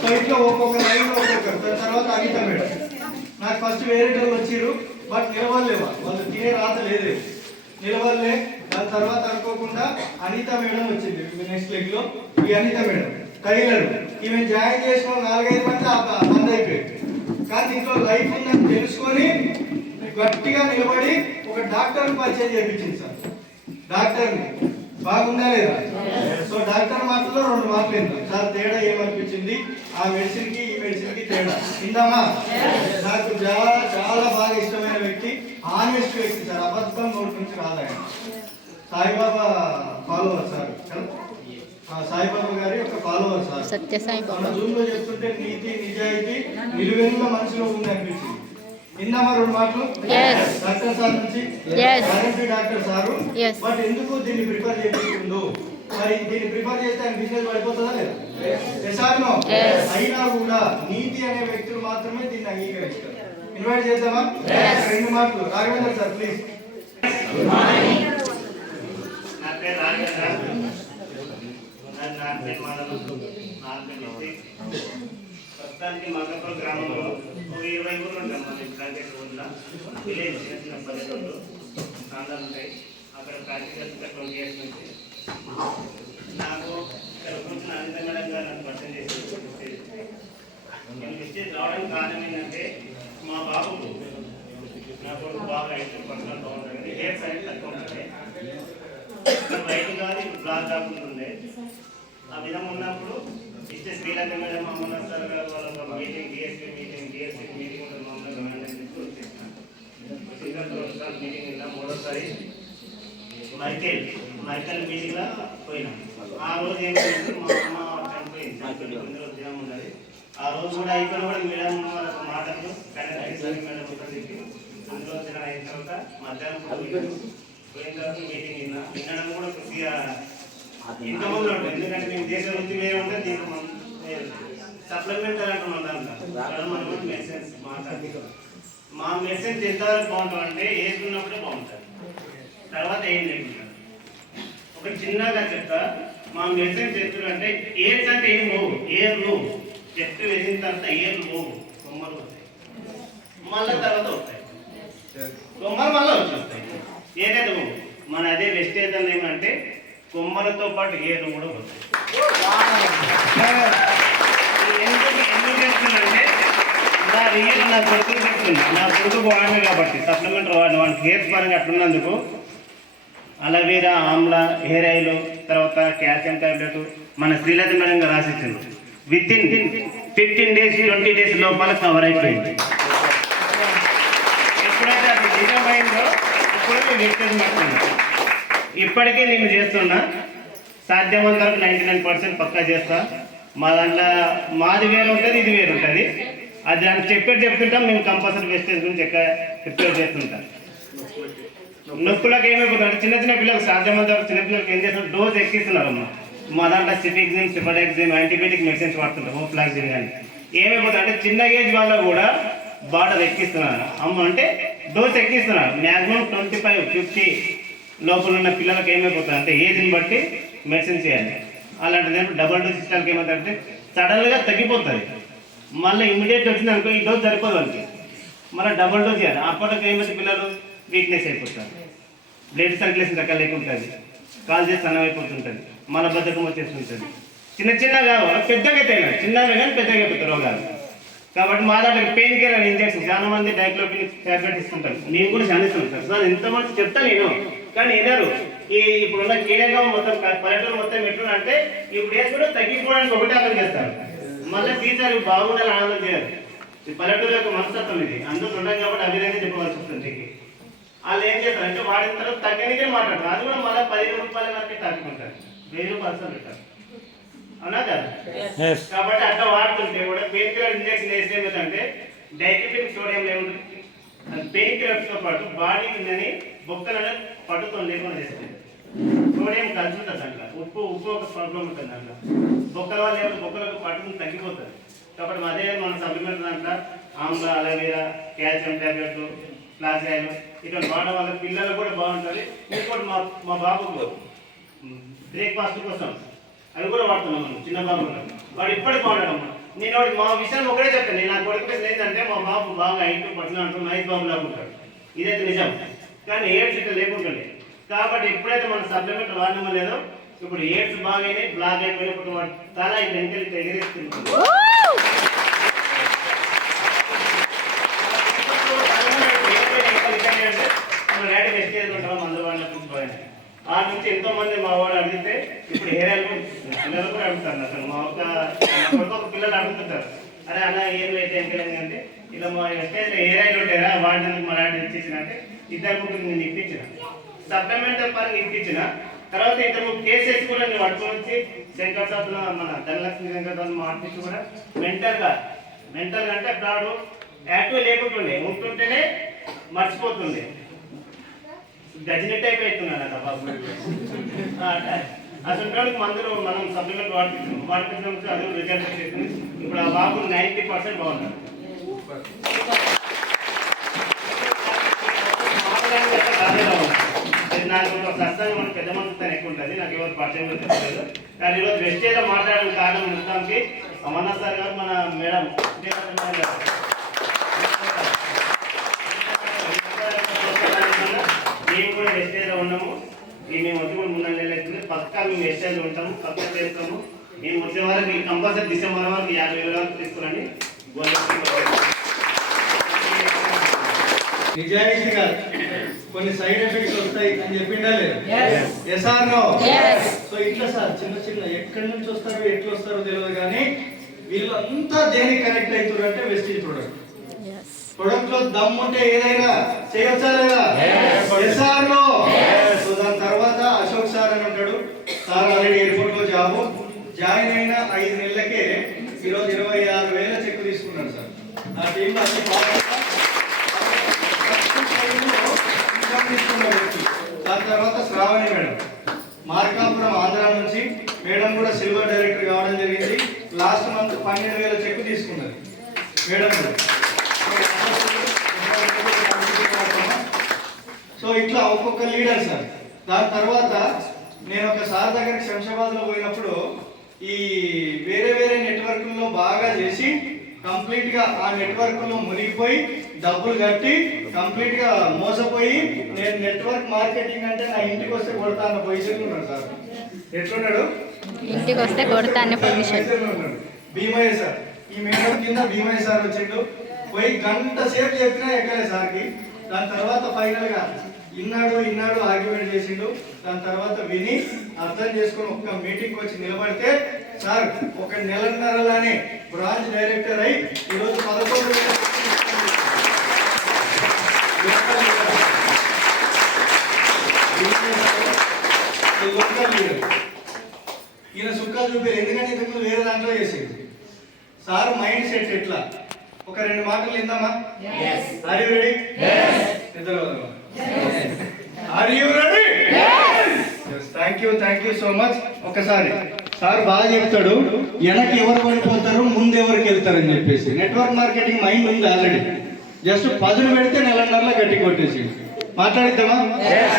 సో ఇట్లా ఒక్కొక్క లైన్ లో ఒక్కొక్కరు. దాని తర్వాత అనిత మేడం. నాకు ఫస్ట్ వేరే వచ్చిర్రు, బట్ నిలవలేవా, వాళ్ళు తినే రాత లేదు, నిలవలే. దాని తర్వాత అనుకోకుండా అనిత మేడం వచ్చింది నెక్స్ట్ లెగ్ లో. ఈ అనిత మేడం టైలర్, ఈమె జాయిన్ చేసిన 4-5 మంది బంద్ అయిపోయింది. కానీ ఇంట్లో లైఫ్ ఉందని తెలుసుకొని గట్టిగా నిలబడి ఒక డాక్టర్ పరిచయం చేయించింది సార్. డాక్టర్ని బాగుందా లేదా? సో డాక్టర్ మాటల్లో 2 మాటలు ఏంటో సార్ తేడా ఏమనిపించింది, ఆ మెడిసిన్ కి ఈ మెడిసిన్ కి తేడా ఇందామా? నాకు చాలా బాగా ఇష్టమైన వ్యక్తి, ఆనెస్ట్ వ్యక్తి సార్, అబద్ధం నోటి నుంచి రాదాయన. సాయిబాబా ఫాలోవర్ సార్, సాయిబాబా గారి ఒక ఫాలోవర్ సార్. సత్యసాయిబాబా జూమ్ లో చెప్తుంటే నీతి నిజాయితీ నిలువెన్నుగా మనసులో ఉంది అనిపించింది. ఇందామా 2 మాటలు డాక్టర్ సార్ నుంచి, డాక్టర్ సారు. బట్ ఎందుకు దీన్ని ప్రిఫర్ చేస్తుందో, మరి దీన్ని ప్రిఫర్ చేస్తే ఆయన బిజినెస్ పడిపోతుందా లేదా? ఎసార్నో అయినా కూడా నీతి అనే వ్యక్తులు మాత్రమే దీన్ని అంగీకరిస్తారు. ఇన్వైట్ చేద్దామా? 2 మాటలు రాఘవేంద్ర సార్ ప్లీజ్. ప్రస్తుతానికి మగ్గపూర్ గ్రామంలో 20 ఊర్లు ఉంటాం. మన ప్రాజెక్ట్ ఊర్లో విలేజ్ చిన్న పల్లెటూళ్ళు ప్రాంతాలు ఉంటాయి. అక్కడ ప్రాక్టికల్స్ 20 years నుంచి నాకు ఇక్కడ కూర్చున్న అనిత మేడం గారు నన్ను పరిచయం చేసి నేను విచ్చేసి రావడానికి కారణం ఏంటంటే, మా బాబు నా కొడుకు బాగా పర్సనల్ బాగుంటుంది కానీ హెయిర్ సైజ్ తక్కువ ఉంటుంది. రైతు గారి బ్లాక్ డాక్టర్ ఉండే ఆ విధంగా ఉన్నప్పుడు ఇచ్చే శ్రీలంక మేడం అమ్మన్న సార్ గారు వాళ్ళ మీటింగ్ డిఎస్పీ మీటింగ్ ఉంటుంది. మమ్మల్ని వచ్చేసాను మీటింగ్ ఇలా 3వసారి మైకేల్ మీటింగ్లో పోయినాం. ఆ రోజు ఏంటంటే మా అమ్మ చనిపోయింది, దినం ఉన్నది. ఆ రోజు కూడా అయిపోయిన కూడా మేడం మాటలు కనెక్ట్ మేడం చెప్పి అందులో దినం అయిన తర్వాత మధ్యాహ్నం పోయిన తర్వాత మీటింగ్ వినడం కూడా కొద్దిగా ఇంతమంది ఉంటుంది. ఎందుకంటే మేము దేశ వృత్తి వేరే ఉంటే దీనికి సప్లిమెంటరీ అంటాం అంటారు మనం మెడిసిన్స్ మాట్లాడుతున్నాం. మా మెడిసిన్స్ ఎంతవరకు బాగుంటాం అంటే వేసుకున్నప్పుడే బాగుంటుంది, తర్వాత ఏం లేకుండా. ఒక చిన్నగా చెప్తా, మా మెడిసిన్స్ చెప్తున్నారంటే ఎయిర్స్ అంటే ఏం పోవు, ఏర్లు చెట్టు వేసిన తర్వాత ఏర్లు పోవు, కొమ్మలు వస్తాయి, మళ్ళీ తర్వాత వస్తాయి కొమ్మలు మళ్ళీ వచ్చేస్తాయి. ఏదైతే పోవు. మన అదే వెస్టేజ్ అని ఏమంటే కొమ్మలతో పాటు ఏర్లు కూడా వస్తాయి. ఎందుకు చేస్తున్నానంటే నా రియల్ నా కొడుకులు చెప్తున్నా, నా కొడుకు వాడిన కాబట్టి సప్లిమెంటరీ వాడిన వాడికి హెయిర్స్ పరంగా అట్లున్నందుకు అలవీరా, ఆమ్లా, హెయిర్ ఆయిల్, తర్వాత కాల్షియం టాబ్లెట్ మన శ్రీలత మేడంగా రాసిచ్చింది. విత్ ఇన్ 15 days 20 days లోపల కవర్ అయిపోయింది. ఎప్పుడైతే అది నిజమైందో ఇప్పుడు నేను వెస్టేజ్ మాట్లాడుతున్నా. ఇప్పటికీ నేను చేస్తున్నా, సాధ్యమంత వరకు 99% పక్కా చేస్తా. మా దాంట్లో మాది వేరు ఉంటుంది, ఇది వేరు ఉంటుంది. అది దాన్ని చెప్తుంటాం. మేము కంపల్సరీ వెస్టేజ్ గురించి ఎక్కువ ప్రిపేర్ చేస్తుంటాం. నొప్పులకు ఏమైపోతుంది, చిన్న చిన్న పిల్లలకు సాధ్యమంత వరకు చిన్నపిల్లలకి ఏం చేస్తున్నారు, డోస్ ఎక్కిస్తున్నారమ్మా. మా దాంట్లో సిఫిక్జిమ్, సిఫాడెక్సిమ్, యాంటీబయాటిక్ మెడిసిన్స్ వాడుతుంటాం, హోఫ్లాక్సిన్ కానీ. ఏమైపోతుంది అంటే చిన్న ఏజ్ వాళ్ళకు కూడా బార్డర్ ఎక్కిస్తున్నారు అమ్మ, అంటే డోస్ ఎక్కిస్తున్నారు. మ్యాక్సిమం 25-50 లోపల ఉన్న పిల్లలకు ఏమైపోతుంది అంటే ఏజ్ని బట్టి మెడిసిన్ చేయాలి. అలాంటిది డబల్ డోస్ ఇష్టాలకి ఏమవుతుందంటే సడన్గా తగ్గిపోతుంది. మళ్ళీ ఇమీడియట్ వచ్చింది అనుకో, ఈ డోస్ సరిపోదు వాళ్ళకి, మళ్ళీ డబల్ డోస్ చేయాలి. అప్పటికి ఏమైతే పిల్లలు వీక్నెస్ అయిపోతారు, బ్లడ్ సర్క్యులేషన్ రకాలు లేకుంటుంది, కాల్ చేసి సన్నం అయిపోతుంటుంది, మల బద్ధకం వచ్చేస్తుంటుంది. చిన్న చిన్నగా పెద్దగా అయితే చిన్నగా కానీ పెద్దగా అయిపోతారు రోగాలు. కాబట్టి మా దాంట్లో పెయిన్ కేర్ అని ఇంజెక్షన్ చాలా మంది డైక్లోపిన్ ట్యాబ్లెట్ ఇస్తుంటారు. నేను కూడా శానిస్తుంటాను సార్, ఎంతమంది చెప్తా నేను, కానీ వినరు. ఇప్పుడున్న కేడగా మొత్తం పల్లెటూరు మొత్తం ఎట్లా అంటే ఇప్పుడు వేసుకుంటే తగ్గిపోవడానికి ఒకటే అర్థం చేస్తారు, మళ్ళీ ఫ్యూచర్ బాగుండాలని ఆనందం చేయరు. ఈ పల్లెటూరు యొక్క మనస్తత్వం ఇది, అందరూ ఉండదు కాబట్టి అభినంగా చెప్పవలసి వస్తుంది. వాళ్ళు ఏం చేస్తారు అంటే వాడిన తర్వాత తగ్గనికే మాట్లాడతారు, అది కూడా మళ్ళీ 15 రూపాయల వరకే తగ్గుకుంటారు, 1000 రూపాయలు పెట్టారు, అవునా కదా. కాబట్టి అట్లా వాడుతుంటే కూడా పెయిన్ కిల్లర్ ఇంజెక్షన్ వేస్తే ఏమిటంటే డైక్లోపిన్ సోడియం ఏముంటుంది, పెయిన్ కిల్లర్స్తో పాటు బాడీ కిందని బొక్కలను పట్టుతో లేకుండా చేస్తుంది. సోడియం కలుసుంటుంది దాంట్లో, ఉప్పు ఒక ప్రాబ్లం ఉంటుంది దాంట్లో. బొక్కల వల్ల ఏమైనా బొక్కలకు పట్టుకుని తగ్గిపోతుంది. కాబట్టి అదే మన సప్లిమెంట్ దాంట్లో ఆమ్లా, అలవీరా, కాల్షియం టాబ్లెట్లు, ఫ్లాక్స్ ఆయిల్ ఇట్లా వాడడం వల్ల పిల్లలు కూడా బాగుంటుంది. ఇంకోటి మా బాబుకు బ్రేక్ఫాస్ట్ కోసం అవి కూడా వాడుతున్నాం మనం. చిన్న బాబు వాడు ఇప్పటికి బాగుంటాడమ్మా. నేను వాడికి మా విషయం ఒకటే చెప్తాను, నేను నా కొడుకు ఏంటంటే మా బాబు బాగా 8% అంటూ మహేష్ బాబు లాగా ఉంటాడు, ఇదైతే నిజం. కానీ ఎయిడ్స్ ఇట్లా లేకుంటుండే. కాబట్టి ఎప్పుడైతే మన సప్లిమెంట్ వాడడం లేదో ఇప్పుడు ఎయిడ్స్ బాగానే బ్లాక్ అయిపోయినప్పుడు వాడు తల వెంటనే ఎగిరేస్తుంది. డాడీ వెస్టేజ్ ఉంటాం అందుబాటులో కూర్చోవాలి. ఆ నుంచి ఎంతో మంది మా వాడు అడిగితే ఇప్పుడు హెయిర్ ఆయిల్ పిల్లలు కూడా అడుగుతారు. అసలు మా ఒక పిల్లలు అడుగుతుంటారు, అరే అన్న ఏం అయితే ఎంకలేదు అంటే ఇలా మా వెస్టేజ్ హెయిర్ ఆయిల్ ఉంటాయా వాడిని మా డాడీ ఇచ్చేసిన అంటే 2-3 నేను ఇప్పించిన, సప్లిమెంటరీ పరంగా ఇప్పించిన. తర్వాత 2-3 కేసెస్ కూడా నేను పట్టుకొని వచ్చి శంకర్ సార్ మన ధనలక్ష్మి శంకర్ సార్ మాట్లాడి కూడా మెంటల్గా అంటే ప్రాడు యాక్టివ్ లేకుంటుండే, ఉంటుంటేనే మర్చిపోతుంది, గజినెట్ అయిపోతున్నాను అన్న బాబు. అసలు మందులు మనం సప్లిమెంట్ వాడిపించడం అది రిజల్ట్ చేస్తుంది. ఇప్పుడు ఆ బాబు 90% బాగున్నారు. నాకు ప్రస్తుతానికి మన పెద్ద మనసుతో ఎక్కువ ఉంటుంది, నాకు ఎవరు పరిచయం చెప్పలేదు. కానీ ఈరోజు వెస్టేజ్లో మాట్లాడడం కారణం మొత్తానికి అమర్నాథ్ సార్ గారు, మన మేడం మేము కూడా వెస్టేజ్లో ఉన్నాము. మేము వచ్చి కూడా 3 నెలలు అవుతుంది. పక్కా మేము వెస్టేజ్లో ఉంటాము, పక్కా చేస్తాము. మేము వచ్చే వారికి కంపల్సరీ డిసెంబర్ వరకు 50,000 వరకు తీసుకురండి. నిజాయితీగా కొన్ని సైడ్ ఎఫెక్ట్స్ వస్తాయి అని చెప్పిండాలి. Yes or no? సో ఇట్లా సార్ చిన్న ఎక్కడి నుంచి వస్తారు ఎట్లా వస్తారో తెలియదు, కానీ వీళ్ళు అంతా దేనికి కనెక్ట్ అవుతారంటే వెస్టేజ్ ప్రొడక్ట్ లో దమ్ ఉంటే ఏదైనా చేయొచ్చా లేదా? Yes or no? సో దాని తర్వాత అశోక్ సార్ అని ఉంటాడు. సార్ ఆల్రెడీ ఎయిర్పోర్ట్ లో జాయిన్ అయిన 5 నెలలకే ఈరోజు 26,000 చెక్ తీసుకున్నాడు సార్. ఆ టీంలో అన్ని దాని తర్వాత శ్రావణి మేడం మార్కాపురం ఆంధ్ర నుంచి, మేడం కూడా సిల్వర్ డైరెక్టర్ కావడం జరిగింది. Last month 12,000 check madam so ఇట్లా ఒక్కొక్క లీడర్ సార్. దాని తర్వాత నేను ఒక సార్ దగ్గరికి శంషాబాద్లో పోయినప్పుడు ఈ వేరే వేరే నెట్వర్క్లో బాగా చేసి కంప్లీట్గా ఆ నెట్వర్క్లో మునిగిపోయి డబ్బులు కట్టి కంప్లీట్గా మోసపోయి నేను నెట్వర్క్ మార్కెటింగ్ అంటే నా ఇంటికి వస్తే కొడతా అన్న పొజిషన్లో ఉన్నాడు సార్. ఎట్లున్నాడు? ఇంటికి వస్తే కొడతా అనే పొజిషన్. భీమయ్య సార్, ఈ మేడం కింద భీమయ్య సార్ వచ్చిండు. పోయి గంట సేపు చెప్పినా ఎక్కలే సార్కి. దాని తర్వాత ఫైనల్గా ఇన్నాడు ఆర్గ్యుమెంట్ చేసిండు. దాని తర్వాత విని అర్థం చేసుకుని ఒక్క మీటింగ్ వచ్చి నిలబడితే సార్ ఒక నెలన్నరలానే బ్రాంచ్ డైరెక్టర్ అయి ఈరోజు 11 ఈయన సుఖాలు చూపారు. ఎందుకంటే ఇంతకు వేరే దాంట్లో చేసేది. సార్ మైండ్ సెట్ ఎట్లా? ఒక 2 మాటలు విందామా? Are you ready? ఇద్దరు are you ready? Thank you so much. ఒకసారి సార్ బాగా చెప్తాడు, వెనక్కి ఎవరు పడిపోతారు ముందు ఎవరికి వెళ్తారని చెప్పేసి. నెట్వర్క్ మార్కెటింగ్ మైండ్ ఉంది ఆల్రెడీ. జస్ట్ 10 పెడితే నెలన్నరలో గట్టి కొట్టేసి మాట్లాడిద్దామా?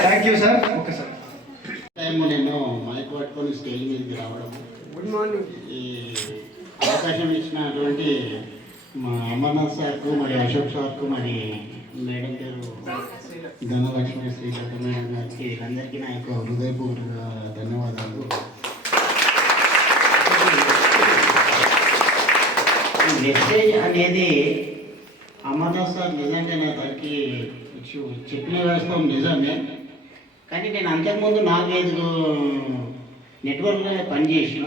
Thank you sir. ఒకసారి నేను మైక్ పట్టుకొని స్టేజ్ మీదకి రావడం, ఈ అవకాశం ఇచ్చినటువంటి మా అమర్నాథ్ సార్కు, మరి అశోక్ సార్కు, మరి మేడం పేరు ధనలక్ష్మి శ్రీలత మేడం గారికి, వీళ్ళందరికీ నా యొక్క హృదయపూర్వక ధన్యవాదాలు. మెసేజ్ అనేది అమర్నాథ్ సార్ నిజంగా నా దానికి చెప్పిన వాస్తవం నిజమే. కానీ నేను అంతకుముందు 4-5 నెట్వర్క్లో పనిచేసిన,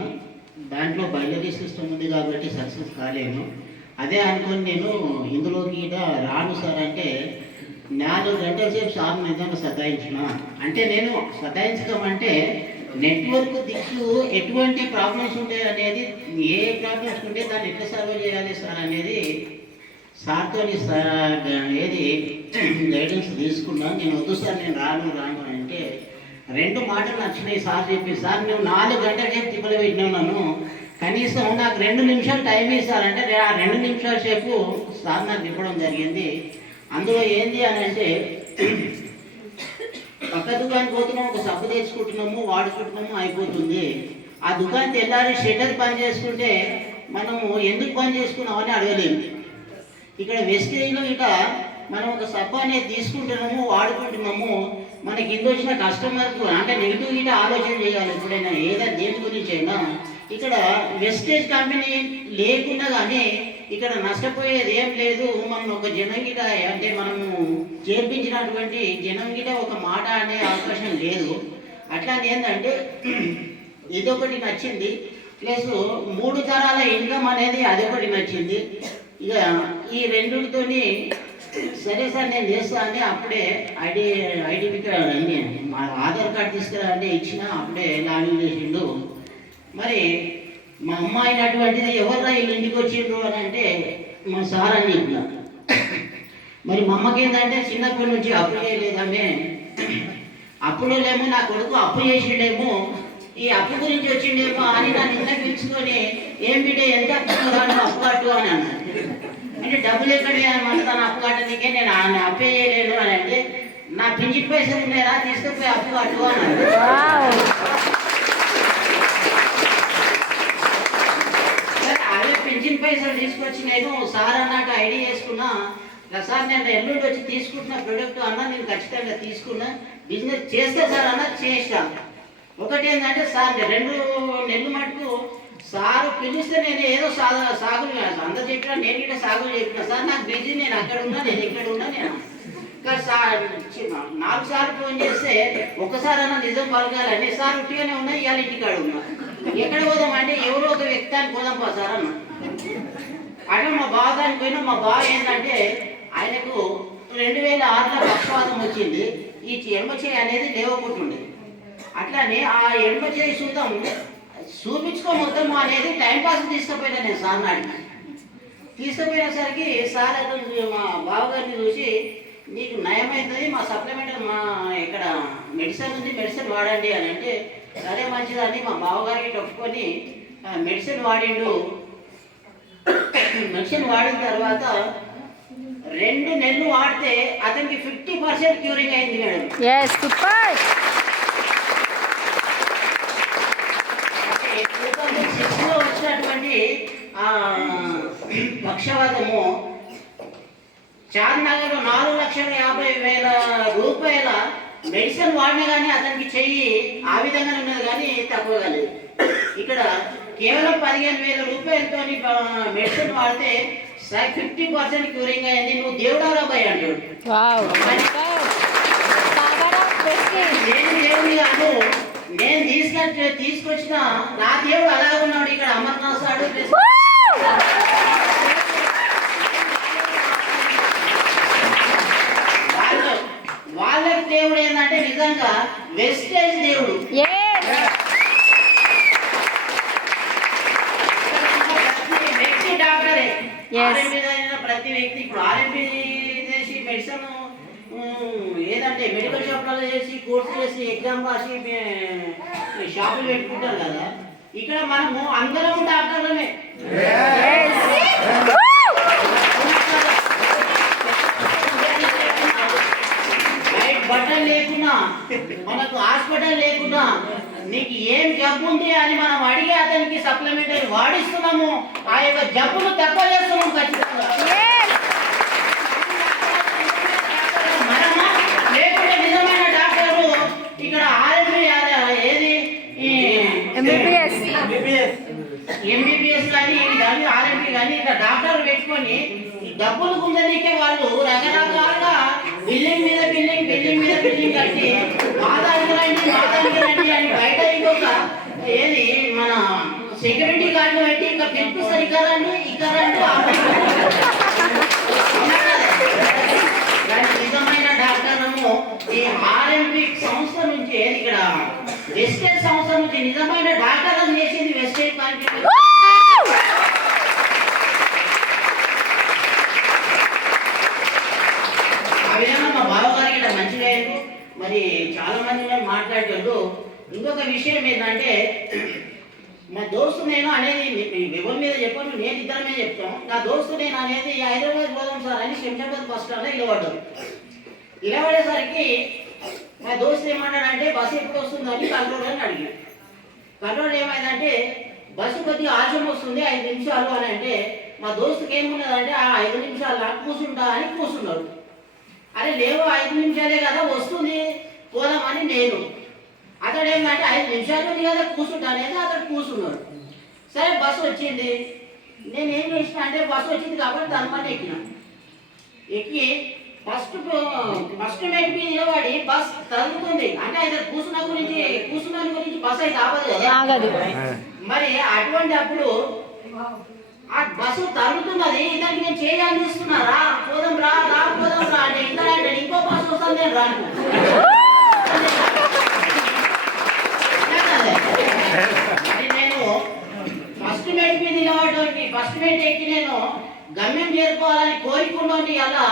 దాంట్లో బైనరీ సిస్టమ్ ఉంది కాబట్టి సక్సెస్ కాలేను. అదే అనుకొని నేను ఇందులోకి రాను సార్ అంటే 4 గంటల సేపు సార్ నిజంగా సతాయించిన. అంటే నేను సతాయించడం అంటే నెట్వర్క్ దిక్కు ఎటువంటి ప్రాబ్లమ్స్ ఉంటాయి అనేది, ఏ ప్రాబ్లమ్స్ ఉంటే దాన్ని ఎట్లా సాల్వ్ చేయాలి సార్ అనేది సార్తో ఏది గైడెన్స్ తీసుకున్నా. నేను వద్దు సార్ నేను రాను అంటే 2 మాటలు నచ్చినాయి సార్ చెప్పి. సార్ నువ్వు 4 గంటల సేపు తిప్పలు పెట్టినావు నన్ను, కనీసం నాకు 2 నిమిషాలు టైం ఇస్తారంటే ఆ 2 నిమిషాల సేపు సార్ నాకు ఇవ్వడం జరిగింది. అందులో ఏంది అని అంటే పక్క దుకాణం పోతున్నాము, ఒక సబ్బు తెచ్చుకుంటున్నాము, వాడుకుంటున్నాము, అయిపోతుంది. ఆ దుకాణం తెల్లారి షట్టర్ పని చేసుకుంటే మనము ఎందుకు పని చేసుకున్నామని అడగలేము. ఇక్కడ వెస్టేజ్లో ఇక మనం ఒక సబ్బు అనేది తీసుకుంటున్నాము, వాడుకుంటున్నాము, మనకి కింద వచ్చిన కస్టమర్కు అంటే నెగిటివ్ గిట ఆలోచన చేయాలి ఎప్పుడైనా, ఏదైనా దేని గురించి అయినా. ఇక్కడ వెస్టేజ్ కంపెనీ లేకుండా కానీ ఇక్కడ నష్టపోయేది ఏం లేదు. మనం ఒక జనం గిట అంటే మనము చేర్పించినటువంటి జనం గిట ఒక మాట అనే అవకాశం లేదు. అట్లానే ఏంటంటే ఇదొకటి నచ్చింది. ప్లస్ 3 తరాల ఇన్కమ్ అనేది అదొకటి నచ్చింది. ఇక ఈ రెండుతోని సరే సార్ నేను చేస్తా అని అప్పుడే ఐడి కార్డు మా ఆధార్ కార్డు తీసుకురా అంటే ఇచ్చిన, అప్పుడే లాగిన్ చేసిండు. మరి మా అమ్మ అయినటువంటిది ఎవర్రా వీళ్ళు ఇంటికి వచ్చిండ్రు అని అంటే మా సార్ అని చెప్పిన. మరి మా అమ్మకి ఏంటంటే చిన్నప్పటి నుంచి అప్పు చేయలేదామే, అప్పుడు లేమో నా కొడుకు అప్పు చేసిండేమో, ఈ అప్పు గురించి వచ్చిండేమో అని నన్ను ఇంట్లో పిలుచుకొని ఏం బిడ్డ ఎంత అప్పు రాను అప్పు కట్టు అని అన్నాను. అంటే డబ్బులు ఎక్కడ అనమాట తను అప్పు కట్టడానికే నేను అప్పే చేయలేను అని అంటే నా పింఛన్ పైసలు ఉన్నాయా తీసుకుపోయి అప్పు కట్టు అన్నాడు. అదే పింఛన్ పైసలు తీసుకొచ్చి నేను సార్ అన్నట్టు ఐడి చేసుకున్నా. సార్ నేను ఎల్లుండి వచ్చి తీసుకుంటున్న ప్రొడక్ట్ అన్నా నేను ఖచ్చితంగా తీసుకున్నా, బిజినెస్ చేస్తే సార్ అన్న చేస్తాను. ఒకటి ఏంటంటే సార్ 2 నెలలు మటుకు సారు పిలిస్తే నేను ఏదో సాగులు అందరు చెప్పినా నేను ఇక్కడ సాగులు చెప్పిన సార్ నాకు బిజీ, నేను అక్కడ ఉన్నా, నేను ఇక్కడ ఉన్నా. నేను ఇంకా సార్ 4 సార్లు ఫోన్ చేస్తే ఒకసారైనా నిజం పలకాలని సార్ ఉట్టిగానే ఉన్నా, ఇవాళ ఇంటికాడ ఉన్నా. ఎక్కడ పోదామంటే ఎవరో ఒక వ్యక్తానికి పోదాం పా సార్ అన్న. అట్లా మా బాగానికి పోయినా మా బావ ఏంటంటే ఆయనకు 2006లో పక్షవాతం వచ్చింది. ఈ ఎడమ చేయి అనేది లేవకుంటుండే. అట్లానే ఆ ఎడమ చేయి చూద్దాం చూపించుకోమొద్దాం అనేది టైంపాస్ తీసుకుపోయినా నేను సార్ నాడికి. తీసుకుపోయేసరికి సార్ అతను మా బావగారిని చూసి నీకు నయమవుతుంది, మా సప్లిమెంటరీ మా ఇక్కడ మెడిసిన్ ఉంది, మెడిసిన్ వాడండి అని అంటే సరే మంచిదని మా బావగారికి ఒప్పుకొని మెడిసిన్ వాడిండు. మెడిసిన్ వాడిన తర్వాత 2 నెలలు వాడితే అతనికి 50% క్యూరింగ్ అయింది మేడం. Yes super. 2006లో వచ్చినటువంటి పక్షవాతము చార్నగర్లో 4,50,000 రూపాయల మెడిసిన్ వాడినా కానీ అతనికి చెయ్యి ఆ విధంగానే ఉన్నది కానీ తక్కువ కాలేదు. ఇక్కడ కేవలం 15,000 రూపాయలతో మెడిసిన్ వాడితే 50% క్యూరింగ్ అయింది. నువ్వు దేవుడా రాబాయ్ అంటాడు. నేను దేవుడి కాదు, నేను తీసుకొచ్చిన నా దేవుడు అలాగే ఉన్నాడు. ఇక్కడ అమర్నాథ్ సాడు వాళ్ళకి దేవుడు ఏంటంటే నిజంగా వెస్టేజ్ దేవుడు. వ్యక్తి డాక్టరే, ప్రతి వ్యక్తి ఇప్పుడు ఆర్ఎంపీ చేసి మెడిసిన్ ఏదంటే మెడికల్ షాప్లలో చేసి కోర్సు చేసి ఎగ్జామ్ రాసి షాపులు పెట్టుకుంటారు కదా. ఇక్కడ మనము అందరం డాక్టర్లమే. బట్టలు లేకున్నా మనకు హాస్పిటల్ లేకున్నా నీకు ఏం జబ్బు ఉంది అని మనం అడిగి అతనికి సప్లిమెంటరీ వాడిస్తున్నాము. ఆ యొక్క జబ్బును తక్కువ చేస్తున్నాము ఖచ్చితంగా. మనము లేకుంటే నిజమైన డాక్టర్లు ఇక్కడ ఆర్ఎంపీ ఏది ఎంబీబీఎస్ కానీ దాని ఆర్ఎంపీ కానీ ఇక్కడ డాక్టర్లు పెట్టుకొని డబ్బులు కుందనీకే వాళ్ళు రకరకాలుగా బిల్డింగ్ మీద బిల్డింగ్ కట్టి మాదానికి రండి అని బయట ఇంకొక ఏది మన సెక్యూరిటీ గార్డు పెట్టి ఇంకా పిలుపు సరికరండి ఇక్కడండి. నిజమైన డాక్టర్లను ఈ ఆర్ఎంపీ సంస్థ నుంచి ఇక్కడ వెస్టేజ్ సంస్థ నుంచి నిజమైన డాక్టర్లను చేసింది వెస్టేజ్ కాన్ఫరెన్స్. మా బావగారికి ఇక్కడ మంచిగా అయ్యారు. మరి చాలా మంది మాట్లాడేటప్పుడు ఇంకొక విషయం ఏంటంటే మా దోస్తు నేను అనేది ఎవరి మీద చెప్పాను, నేను ఇద్దరమే చెప్తాను. నా దోస్తు నేను అనేది హైదరాబాద్ పోదాం సార్ అని శంషాబాద్ బస్ స్టాండ్లో ఇలవడ్డాను. ఇలవడేసరికి మా దోస్తు ఏమన్నాడంటే బస్సు ఎప్పుడు వస్తుందని కంట్రోల్ అని అడిగాడు. కంట్రోల్ ఏమైందంటే బస్సు కొద్దిగా ఆలస్యం వస్తుంది 5 నిమిషాలు అని అంటే మా దోస్తుకి ఏమున్నదంటే ఆ 5 నిమిషాలు నాకు కూర్చుంటా అని కూర్చున్నాడు. అరే లేవు 5 నిమిషాలే కదా వస్తుంది పోదామని నేను. అతడు ఏంటంటే 5 నిమిషాలు ఉంది కదా కూర్చుంటా అనేది అతడు కూర్చున్నాడు. సరే బస్సు వచ్చింది. నేను ఏం చేసిన అంటే బస్సు వచ్చింది కాబట్టి దానిపైన ఎక్కి ఫస్ట్ మెట్టు నిలబడి బస్ తరుగుతుంది అంటే అయితే కూర్చున్న గురించి బస్ అయితే ఆపదు కదా. మరి అటువంటి అప్పుడు ఆ బస్సు తరుగుతున్నది ఇతనికి నేను చేయాలని చూస్తున్నారా పోదాం రా అంటే ఇతడంటే ఇంకో బస్సు వస్తుంది నేను రాను. నేను ఫస్ట్ మెట్ మీద నిలబడడానికి ఫస్ట్ మెట్ ఎక్కి నేను గమ్యం చేరుకోవాలని కోరుకున్నోని అలా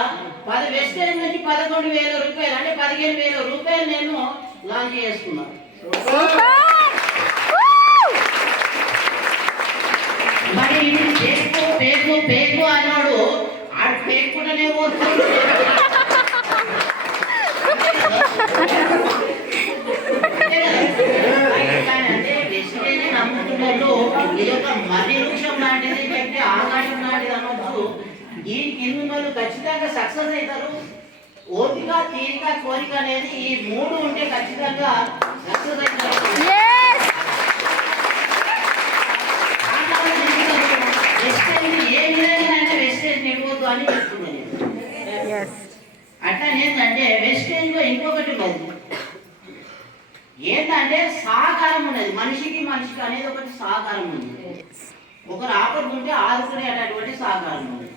10 వెస్టేజ్ నుంచి 11,000 రూపాయలు అంటే 15,000 రూపాయలు నేను లాంచ్ చేసుకున్నాను. మరి పేకు అన్నాడు. ఆడు పేకుండానే పోతాడు. అంటే వెస్టేజ్ నమ్ముతున్నట్టు ఇది ఒక మర్రి వృక్షం లాంటిది చెప్తే ఆకాశం లాంటిది అనొచ్చు. దీని కింద వాళ్ళు ఖచ్చితంగా సక్సెస్ అవుతారు. ఓపిక తీరిక కోరిక అనేది ఈ 3 ఉంటే ఖచ్చితంగా సక్సెస్ అవుతారు. ఏ విధంగా వెస్టేజ్ నిలవద్దు అని చెప్తున్నాను. అట్లా ఏంటంటే వెస్టేజ్ లో ఇంకొకటి ఉంది ఏంటంటే సహకారం ఉన్నది. మనిషికి అనేది ఒకటి సహకారం ఉంది. ఒకరు ఆపడుకుంటే ఆదుకునేటటువంటి సహకారం ఉంది.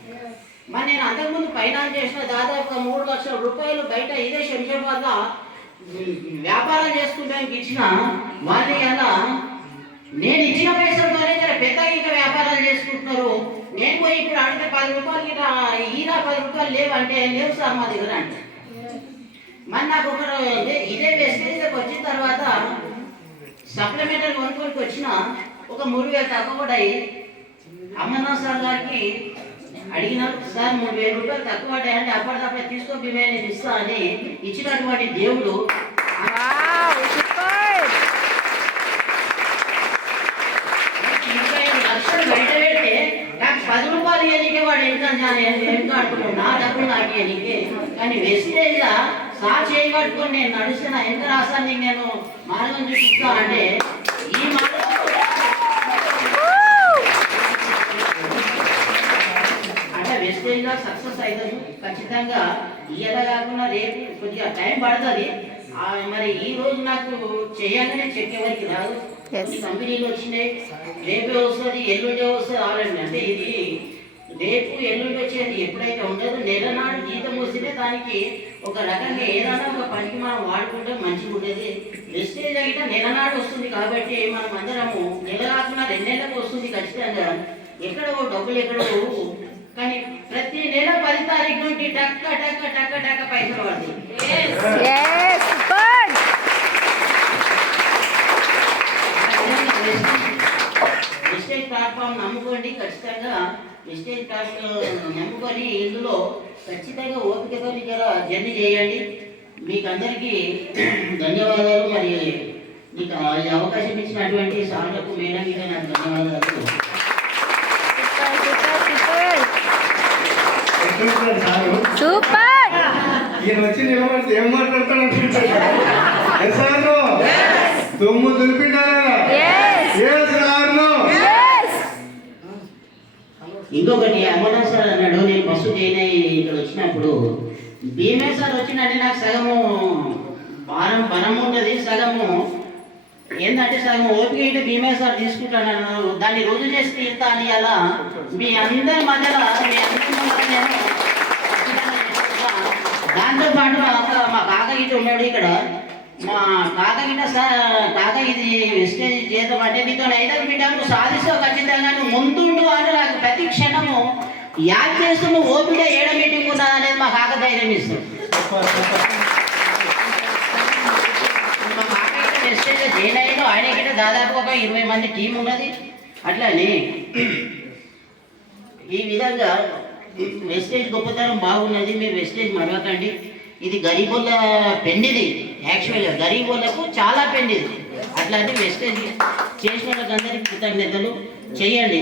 మరి నేను అంతకుముందు ఫైనాన్స్ చేసిన దాదాపుగా 3 లక్షల రూపాయలు బయట ఇదే శంషాబాద్ వ్యాపారం చేసుకుంటానికి ఇచ్చిన వాళ్ళని అలా నేను ఇచ్చిన పైసలతోనే పెద్దగా ఇంకా వ్యాపారాలు చేసుకుంటున్నారు. నేను పోయి ఇప్పుడు అడిగితే 10 రూపాయలకి ఈరా 10 రూపాయలు లేవంటే లేవు సార్ మా దగ్గర అంటే. మరి నాకు ఒకరు ఇదే వెస్టేజ్కి వచ్చిన తర్వాత సప్లిమెంటరీ కొనుక్కోనికి వచ్చిన ఒక 3,000 తక్కువ కూడా అమర్నాథ్ సార్ గారికి అడిగినారు, సార్ 3000 రూపాయలు తక్కువ పడ్డాయి అంటే అప్పటికప్పుడే తీసుకో బియ్యం నేను ఇస్తా అని ఇచ్చినటువంటి దేవుడు వావ్, సూపర్. 25 లక్షలు బయట పెడితే నాకు 10 రూపాయలు ఇవ్వనికే వాడు ఎంత అనుకున్నాను, నా డబ్బులు నాకు ఇవ్వనికే. కానీ వెస్టేజ్ లా సార్ చేయబట్టుకొని నేను నడుస్తున్నా ఎంత రాసాన్ని నేను మార్గం చూపిస్తా అంటే ఈ మార్గం అంటే వెస్టేజ్ లా సక్సెస్ అవుతాము ఖచ్చితంగా. ఇయ్యలా కాకుండా రేపు కొద్దిగా టైం పడుతుంది. మరి ఈ రోజు నాకు చేయాలనే చెప్పేవారికి రాదు. కొన్ని కంపెనీలు వచ్చినాయి, రేపే వస్తుంది ఎల్లుండే వస్తుంది ఆల్రెడీ. అంటే ఇది రేపు ఎల్లుండి వచ్చేది ఎప్పుడైతే ఉండదు, నెల నాడు జీతం వస్తేనే దానికి ఒక రకంగా ఏదైనా ఒక పనికి మనం వాడుకుంటే మంచిగా ఉండేది. వెస్టేజ్ అయితే నెల నాడు వస్తుంది కాబట్టి మనం అందరము నెల కాకుండా 2 నెలలకు వస్తుంది ఖచ్చితంగా. ఎక్కడో డబ్బులు ఎక్కడో, కానీ ప్రతి నెల 10 తారీఖు నుండి టక్క టక్క టక్క టక్క పైసలు పడతాయి. Yes, super. వెస్టేజ్ ప్లాట్ఫామ్ నమ్ముకోండి ఖచ్చితంగా. వెస్టేజ్ ప్లాట్ఫామ్ నమ్ముకొని ఇందులో ఖచ్చితంగా ఓపికతో జర్నీ చేయండి. మీకు అందరికీ ధన్యవాదాలు. మరి మీకు ఈ అవకాశం ఇచ్చినటువంటి సార్లకు మేడం మీద నాకు ధన్యవాదాలు. సూపర్ సూపర్ సూపర్ ఎట్లుంటాడు సారు? సూపర్. ఈయన వచ్చి నిలబడితే ఏం మాట్లాడతాడు అనుకుంటాడు. సారు తుమ్ము దులిపిండారా? ఇంకొకటి అమర్నాథ్ సార్ అన్నాడు, నేను బస్సు జాయిన్ అయ్యి ఇక్కడ వచ్చినప్పుడు భీమే సార్ వచ్చిందంటే నాకు సగము బలం ఉండదు, సగము ఏంటంటే సగం ఓపిక అయితే భీమే సార్ తీసుకుంటాను. దాన్ని రుజువు చేసి తీరుతా అని అలా మీ అందరి మధ్యలో నేను దాంతో పాటు మా కాక గిట్ట ఉన్నాడు ఇక్కడ. మా కాక గిట్ట సార్, కాక ఇది వెస్టేజ్ చేద్దాం అంటే నీతో అయితే బిడ్డ నువ్వు సాధిస్తావు ఖచ్చితంగా, నువ్వు ముందుండు అని నాకు ప్రతి క్షణము యాద్ చేస్తూ నువ్వు ఓపిక ఏడ మీటింగ్ ఉన్నా అనేది మా కాక ధైర్యం ఇస్తాడు. మా కాక గిట్ట వెస్టేజ్ జాయిన్ అయ్యాడు, ఆయన గిట్ట దాదాపు ఒక 20 మంది టీం ఉన్నది. అట్లని ఈ విధంగా వెస్టేజ్ గొప్పతనం బాగున్నది. మీరు వెస్టేజ్ మరవకండి. ఇది గరీబుల పెండిది, యాక్చువల్గా గరీబులకు చాలా పెండిది. అట్లాంటి వెస్టేజ్ చేసిన వాళ్ళకి అందరికీ కృతజ్ఞతలు చేయండి.